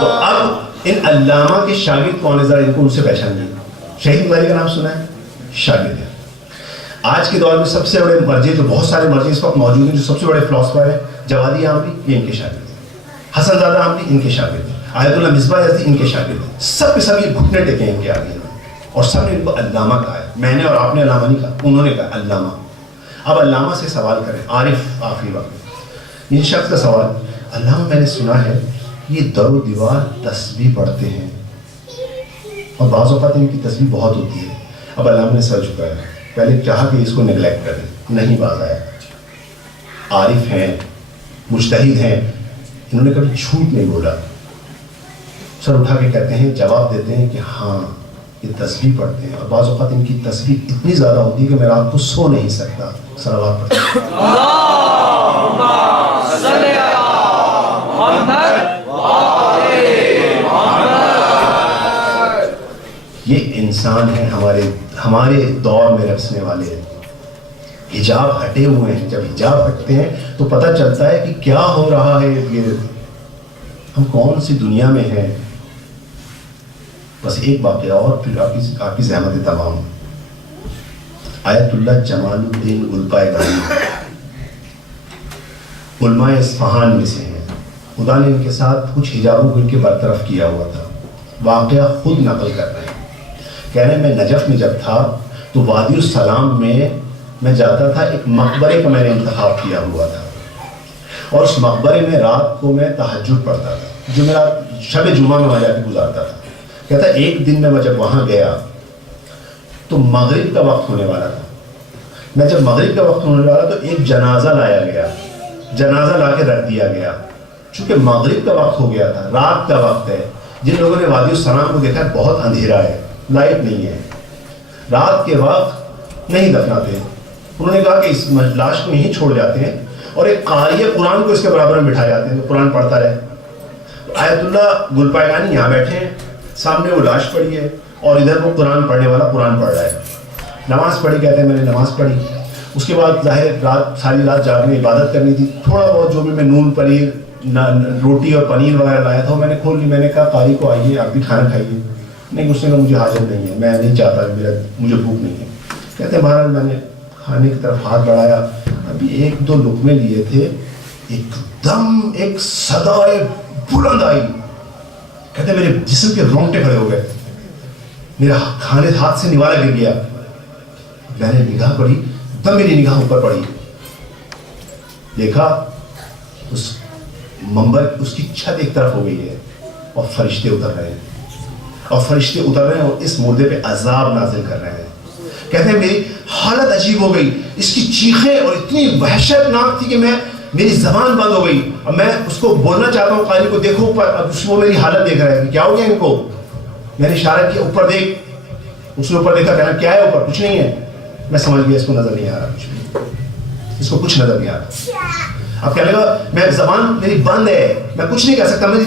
تو اب ان علامہ کے شاگرد کون ہے, ذرا ان کو ان سے پہچانیے. شہید بخاری کا نام سنا ہے؟ شاگرد ہے. آج کے دور میں سب سے بڑے مرجع, جو بہت سارے مرجع اس وقت موجود ہیں, جو سب سے بڑے فلاسفر ہیں, جوادی عامری, یہ ان کے شاگرد ہیں. حسن زادہ عامری ان کے شاگرد ہیں. آیت اللہ مصباح یزدی ان کے شاگرد ہیں. سب کے سب یہ گھٹنے ٹیکے ان کے آگے, اور سب نے ان کو علامہ کہا ہے. میں نے اور آپ نے علامہ نہیں کہا, انہوں نے کہا علامہ. اب علامہ سے سوال کریں, عارف آخری وقت ان شخص کا سوال, علامہ میں نے سنا ہے یہ در و دیوار تسبیح پڑھتے ہیں اور بعض اوقات ان کی تسبیح بہت ہوتی ہے. اب علامہ نے سر جھکایا, پہلے چاہا کہ اس کو نیگلیکٹ کریں, نہیں باز آیا. عارف ہیں, مجتہد ہیں, انہوں نے کبھی جھوٹ نہیں بولا. سر اٹھا کے کہتے ہیں, جواب دیتے ہیں کہ ہاں یہ تسبیح پڑھتے ہیں, اور بعض اوقات ان کی تسبیح اتنی زیادہ ہوتی ہے کہ میں رات کو سو نہیں سکتا. صلوات پڑھتے ہیں. یہ انسان ہیں ہمارے دور میں رسنے والے. حجاب ہٹے ہوئے ہیں. جب حجاب ہٹتے ہیں تو پتہ چلتا ہے کہ کیا ہو رہا ہے, یہ ہم کون سی دنیا میں ہیں. بس ایک واقعہ اور پھر آپ کی زحمت تمام. آیت اللہ جمال الدین البائگانی علماء اصفہان میں سے ہیں. خدا نے ان کے ساتھ کچھ حجابوں کو ان کے برطرف کیا ہوا تھا. واقعہ خود نقل کر رہے ہیں. کہہ رہے ہیں میں نجف میں جب تھا تو وادی السلام میں جاتا تھا. ایک مقبرے کا میں نے انتخاب کیا ہوا تھا, اور اس مقبرے میں رات کو میں تہجد پڑھتا تھا, جو میرا شب جمعہ میں وہاں جا کے گزارتا تھا. کہتا ہے ایک دن میں جب وہاں گیا تو مغرب کا وقت ہونے والا تھا. میں جب مغرب کا وقت ہونے والا تو ایک جنازہ لایا گیا, جنازہ لا کے رکھ دیا گیا. چونکہ مغرب کا وقت ہو گیا تھا, رات کا وقت ہے. جن لوگوں نے وادی السلام کو دیکھا ہے بہت اندھیرا ہے, لائٹ نہیں ہے, رات کے وقت نہیں دفناتے. انہوں نے کہا کہ اس لاش کو یہیں چھوڑ جاتے ہیں اور ایک قاری قرآن کو اس کے برابر میں بٹھا جاتے ہیں تو قرآن پڑھتا رہے. آیت اللہ گلپائگانی یہاں بیٹھے ہیں, سامنے وہ لاش پڑی ہے اور ادھر وہ قرآن پڑھنے والا قرآن پڑھ رہا ہے. نماز پڑھی, کہتے ہیں میں نے نماز پڑھی. اس کے بعد ظاہر رات ساری رات جاگنے عبادت کرنی تھی. تھوڑا بہت جو بھی میں نون پنیر روٹی اور پنیر وغیرہ لایا تھا میں نے کھول لی. میں نے کہا قاری کو آئیے آپ بھی کھانا کھائیے. نہیں, اس نے کہا مجھے حاجت نہیں ہے, میں نہیں چاہتا, مجھے بھوک نہیں ہے. کہتے ہیں بہرحال میں نے کھانے کی طرف ہاتھ بڑھایا, ابھی 1-2 لقمے لیے تھے, ایک دم ایک صدائے بلند آئی. کہتے میرے جسم کے رونگٹے کھڑے ہو گئے, میرا کھانے ہاتھ سے نوالا گر گیا. میں نے نگاہ پڑی, تب میری نگاہ اوپر پڑی, دیکھا اس منبر اس کی چھت ایک طرف ہو گئی ہے اور فرشتے اتر رہے ہیں اور اس مردے پہ عذاب نازل کر رہے ہیں. کہتے ہیں میری حالت عجیب ہو گئی, اس کی چیخیں اور اتنی وحشتناک تھی کہ میری زبان بند ہو گئی. اب میں اس کو بولنا چاہتا ہوں قاری کو, دیکھو اوپر. اب وہ میری حالت دیکھ رہا ہے کہ کیا ہو گیا ان کو. میں نے اشارہ کیا اوپر دیکھ, اس نے اوپر دیکھا, کہنا کیا ہے اوپر, کچھ نہیں ہے. میں سمجھ گیا اس کو نظر نہیں آ رہا کچھ بھی, اس کو کچھ نظر نہیں آ رہا. اب کہنے لگا میں زبان میری بند ہے, میں کچھ نہیں کہہ سکتا, میری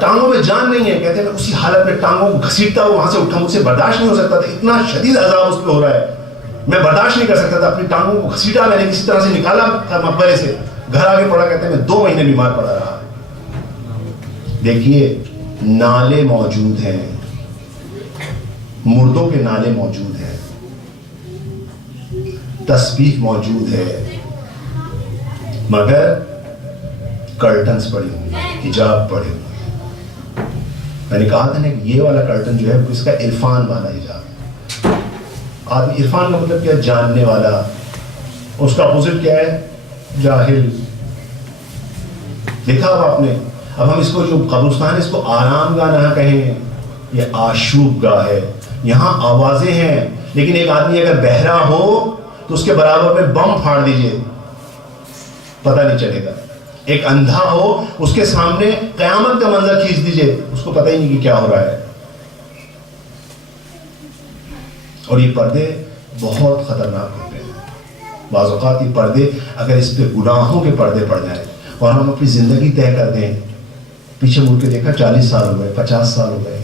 ٹانگوں میں جان نہیں ہے. کہتے ہیں میں اسی حالت میں ٹانگوں کو گھسیٹتا ہوں, وہاں سے اٹھا, مجھ سے برداشت نہیں ہو سکتا تھا, اتنا شدید عذاب اس پہ ہو رہا ہے, میں برداشت نہیں کر سکتا تھا. اپنی ٹانگوں کو گھسیٹا, میں نے کسی طرح سے نکالا مقبرے سے, گھر آگے پڑا. کہتے ہیں میں 2 مہینے بیمار پڑا رہا. دیکھیے نالے موجود ہیں، مردوں کے نالے موجود ہیں، تسبیح موجود ہے، مگر کرٹنز پڑے ہوئے، حجاب پڑے ہوئے۔ میں نے کہا تھا نا کہ یہ والا کرٹن جو ہے اس کا عرفان والا حجاب ہے۔ آدمی عرفان کا مطلب کیا ہے؟ جاننے والا۔ اس کا اپوزٹ کیا ہے؟ جاہل۔ دیکھا اب آپ نے، اب ہم اس کو جو قبرستان ہے اس کو آرام گاہ نہ کہیں، یہ آشوب گاہ ہے۔ یہاں آوازیں ہیں، لیکن ایک آدمی اگر بہرا ہو تو اس کے برابر میں بم پھاڑ دیجئے، پتہ نہیں چلے گا۔ ایک اندھا ہو، اس کے سامنے قیامت کا منظر کھینچ دیجئے، اس کو پتہ ہی نہیں کہ کیا ہو رہا ہے۔ اور یہ پردے بہت خطرناک ہوتے ہیں۔ بعض اوقات یہ پردے اگر اس پہ گناہوں کے پردے پڑ جائیں اور ہم اپنی زندگی طے کر دیں، پیچھے مڑ کے دیکھا 40 سال ہو گئے، 50 سال ہو گئے،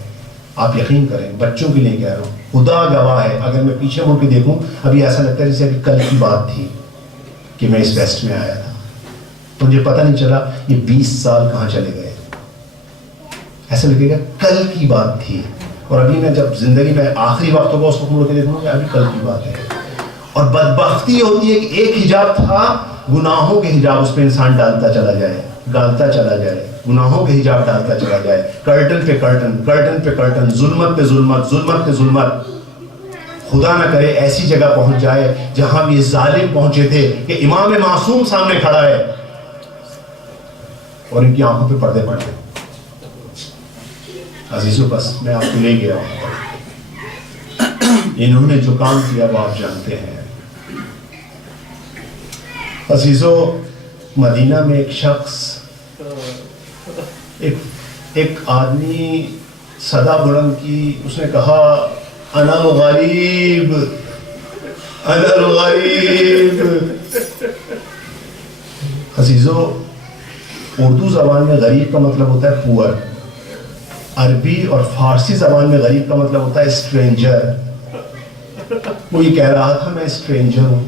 آپ یقین کریں، بچوں کے لیے کہہ رہا ہوں، خدا گواہ ہے، اگر میں پیچھے مڑ کے دیکھوں ابھی ایسا لگتا ہے جیسے ابھی کل کی بات تھی کہ میں اس ویسٹ میں آیا تھا، تو مجھے پتہ نہیں چلا یہ 20 سال کہاں چلے گئے۔ ایسا لگے گا کل کی بات تھی، اور ابھی میں جب زندگی میں آخری وقت ہوگا اس کو مڑ کے دیکھوں گا ابھی کل کی بات ہے۔ اور بدبختی ہوتی ہے کہ ایک حجاب تھا، گناہوں کے حجاب اس پہ انسان ڈالتا چلا جائے، ڈالتا چلا جائے، گناہوں کے حجاب ڈالتا چلا جائے، کرٹن پہ کرٹن، کرٹن پہ کرٹن، ظلمت پہ ظلمت، ظلمت پہ ظلمت۔ خدا نہ کرے ایسی جگہ پہنچ جائے جہاں بھی یہ ظالم پہنچے تھے کہ امام معصوم سامنے کھڑا ہے اور ان کی آنکھوں پہ پردے پڑ گئے۔ عزیزوں، بس میں آپ کو لے گیا ہوں، انہوں نے جو کام کیا وہ آپ جانتے ہیں۔ عزیزوں، مدینہ میں ایک شخص، ایک آدمی صدا بلند کی، اس نے کہا انا الغریب، انا الغریب۔ عزیزوں، اردو زبان میں غریب کا مطلب ہوتا ہے پور، عربی اور فارسی زبان میں غریب کا مطلب ہوتا ہے اسٹرینجر۔ وہ یہ کہہ رہا تھا میں اسٹرینجر ہوں،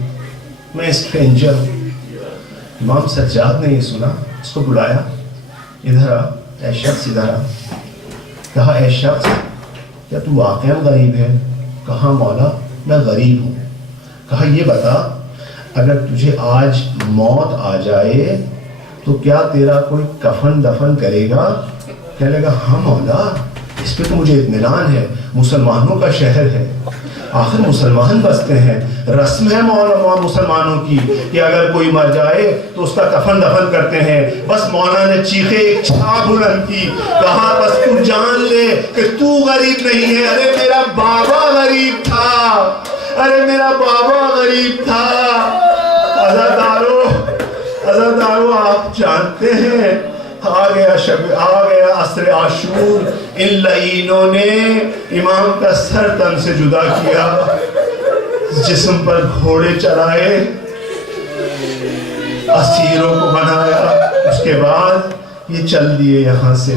میں اسٹرینجر ہوں۔ امام سجاد نے یہ سنا، اس کو بلایا، ادھر آ اے شخص، ادھر آ۔ کہا اے شخص، کیا تو واقعا غریب ہے؟ کہا مولا میں غریب ہوں۔ کہا یہ بتا، اگر تجھے آج موت آ جائے تو کیا تیرا کوئی کفن دفن کرے گا؟ کہنے لگا ہاں مولا، اس پہ تو مجھے اطمینان ہے، مسلمانوں کا شہر ہے، آخر مسلمان بستے ہیں، رسم ہے مولا مسلمانوں کی کہ اگر کوئی مر جائے تو اس کا کفن دفن کرتے ہیں۔ بس مولا نے چیخے ایک چھا بلند کی، کہا بس تو جان لے کہ تو غریب نہیں ہے، ارے میرا بابا غریب تھا، ارے میرا بابا غریب تھا۔ عزادارو، آپ جانتے ہیں آ گیا عصر عاشور، ان لعینوں نے امام کا سر تن سے جدا کیا، جسم پر گھوڑے چلائے، اسیروں کو بنایا، اس کے بعد یہ چل دیے یہاں سے،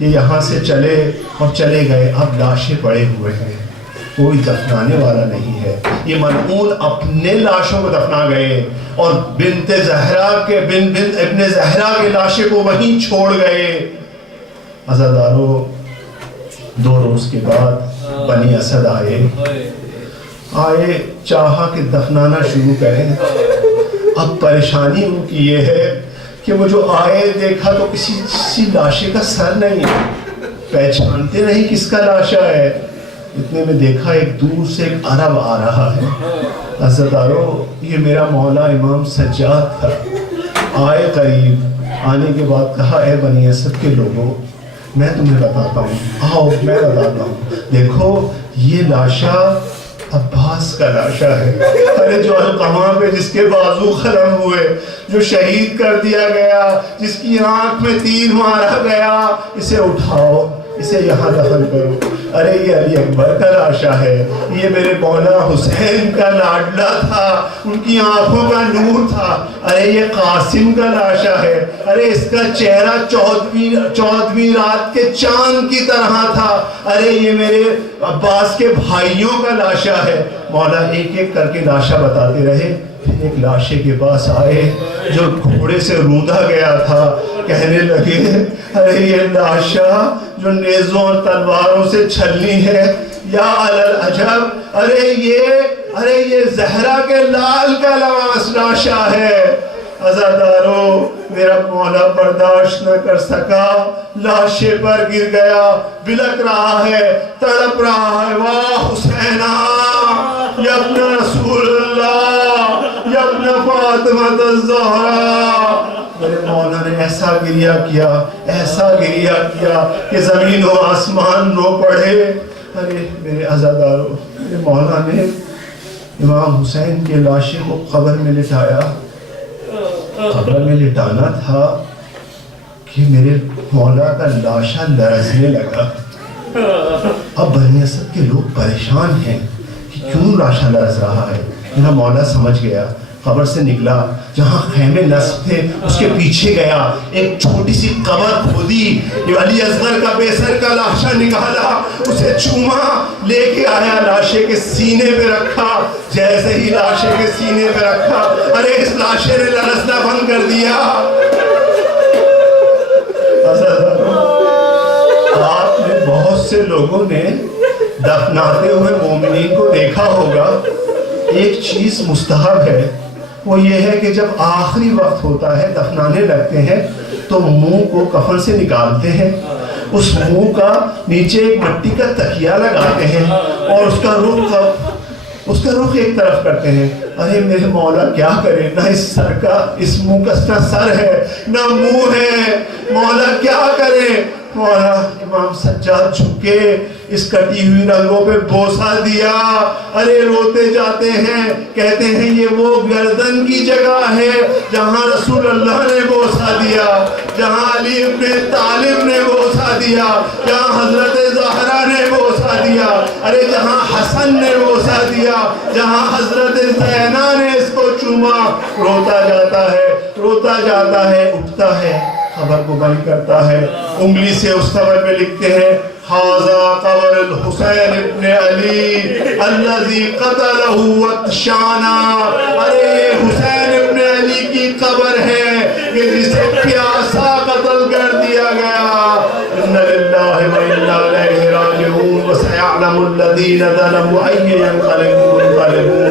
یہ یہاں سے چلے اور چلے گئے۔ اب لاشیں پڑے ہوئے ہیں، کوئی دفنانے والا نہیں ہے، یہ ملعون اپنے لاشوں کو دفنا گئے اور ابن زہرا کے لاشیں کو وہیں چھوڑ گئے۔ عزادارو، 2 روز کے بعد بنی اسد آئے، چاہا کہ دفنانا شروع کریں۔ اب پریشانی ان کی یہ ہے کہ وہ جو آئے دیکھا تو کسی لاشے کا سر نہیں ہے، پہچانتے نہیں کس کا لاشا ہے۔ اتنے میں دیکھا ایک دور سے ایک عرب آ رہا ہے۔ عزادارو، یہ میرا مولا امام سجاد تھا۔ آئے قریب، آنے کے بعد کہا اے بنی اسد کے لوگوں، میں تمہیں بتاتا ہوں، آؤ میں بتاتا ہوں، دیکھو یہ لاشا عباس کا لاشا ہے، ارے جو القمہ پہ جس کے بازو خرم ہوئے، جو شہید کر دیا گیا، جس کی آنکھ میں تیر مارا گیا، اسے اٹھاؤ، اسے یہاں دفن کرو۔ ارے یہ علی اکبر کا لاشا ہے، یہ میرے مولا حسین کا لاڈلا تھا، ان کی آنکھوں کا نور تھا۔ ارے یہ قاسم کا لاشا ہے، ارے اس کا چہرہ 14ویں رات کے چاند کی طرح تھا۔ ارے یہ میرے عباس کے بھائیوں کا لاشا ہے۔ مولا ایک ایک کر کے لاشا بتاتے رہے، پھر ایک لاشے کے پاس آئے جو گھوڑے سے روندا گیا تھا، کہنے لگے ارے یہ لاشا جو نیزوں اور تلواروں سے چھلنی ہے. یا العجب، ارے یہ زہرا کے لال کا لباس لاشا ہے. عزادارو، میرا مولا برداشت نہ کر سکا، لاشے پر گر گیا، بلک رہا ہے، تڑپ رہا ہے. واہ حسینہ یا ابن رسول اللہ، یا ابن فاطمہ الزہرا. میرے مولا نے ایسا گریہ کیا کہ زمین و آسمان رو پڑے. ارے میرے عزادارو، میرے مولا نے امام حسین کے لاشے کو قبر میں لٹایا. قبر میں لٹانا تھا کہ میرے مولا کا لاشا لرزنے لگا. اب بنی اسد کے لوگ پریشان ہیں کہ کیوں لاشا لرز رہا ہے. میرا مولا سمجھ گیا، قبر سے نکلا، جہاں خیمے نصب تھے اس کے پیچھے گیا، ایک چھوٹی سی قبر کھودی، علی اصغر کا بے سر کا لاشا نکالا، اسے چوما، لے کے آیا، لاشے کے سینے پہ رکھا. جیسے ہی لاشے کے سینے پہ رکھا، ارے اس لاشے نے لرزنا بند کر دیا. آپ نے بہت سے لوگوں نے دفناتے ہوئے مومنین کو دیکھا ہوگا. ایک چیز مستحب ہے، وہ یہ ہے کہ جب آخری وقت ہوتا ہے، دفنانے لگتے ہیں تو منہ کو کفن سے نکالتے ہیں، اس منہ کا نیچے ایک مٹی کا تکیہ لگاتے ہیں اور اس کا رخ ایک طرف کرتے ہیں. ارے میرے مولا کیا کرے، نہ اس منہ کا نہ سر ہے نہ منہ ہے. مولا کیا کرے. مولا امام سجاد جھکے، اس کٹی ہوئی رنگوں پہ بوسہ دیا. ارے روتے جاتے ہیں، کہتے ہیں یہ وہ گردن کی جگہ ہے جہاں رسول اللہ نے بوسہ دیا، جہاں علی ابن طالب نے بوسہ دیا، جہاں حضرت زہرا نے بوسہ دیا، ارے جہاں حسن نے بوسہ دیا، جہاں حضرت زینہ نے اس کو چوما. روتا جاتا ہے، اٹھتا ہے، خبر کو بند کرتا ہے، انگلی سے اس خبر پہ لکھتے ہیں ھذا قبر الحسین ابن علی الذی قتلہ وطشانا. ارے یہ حسین ابن علی کی قبر ہے کہ جسے پیاسا قتل کر دیا گیا. ان للہ و انا الیہ راجعون وسیعلم الذین ظلموا ای ینقلب منقلبون.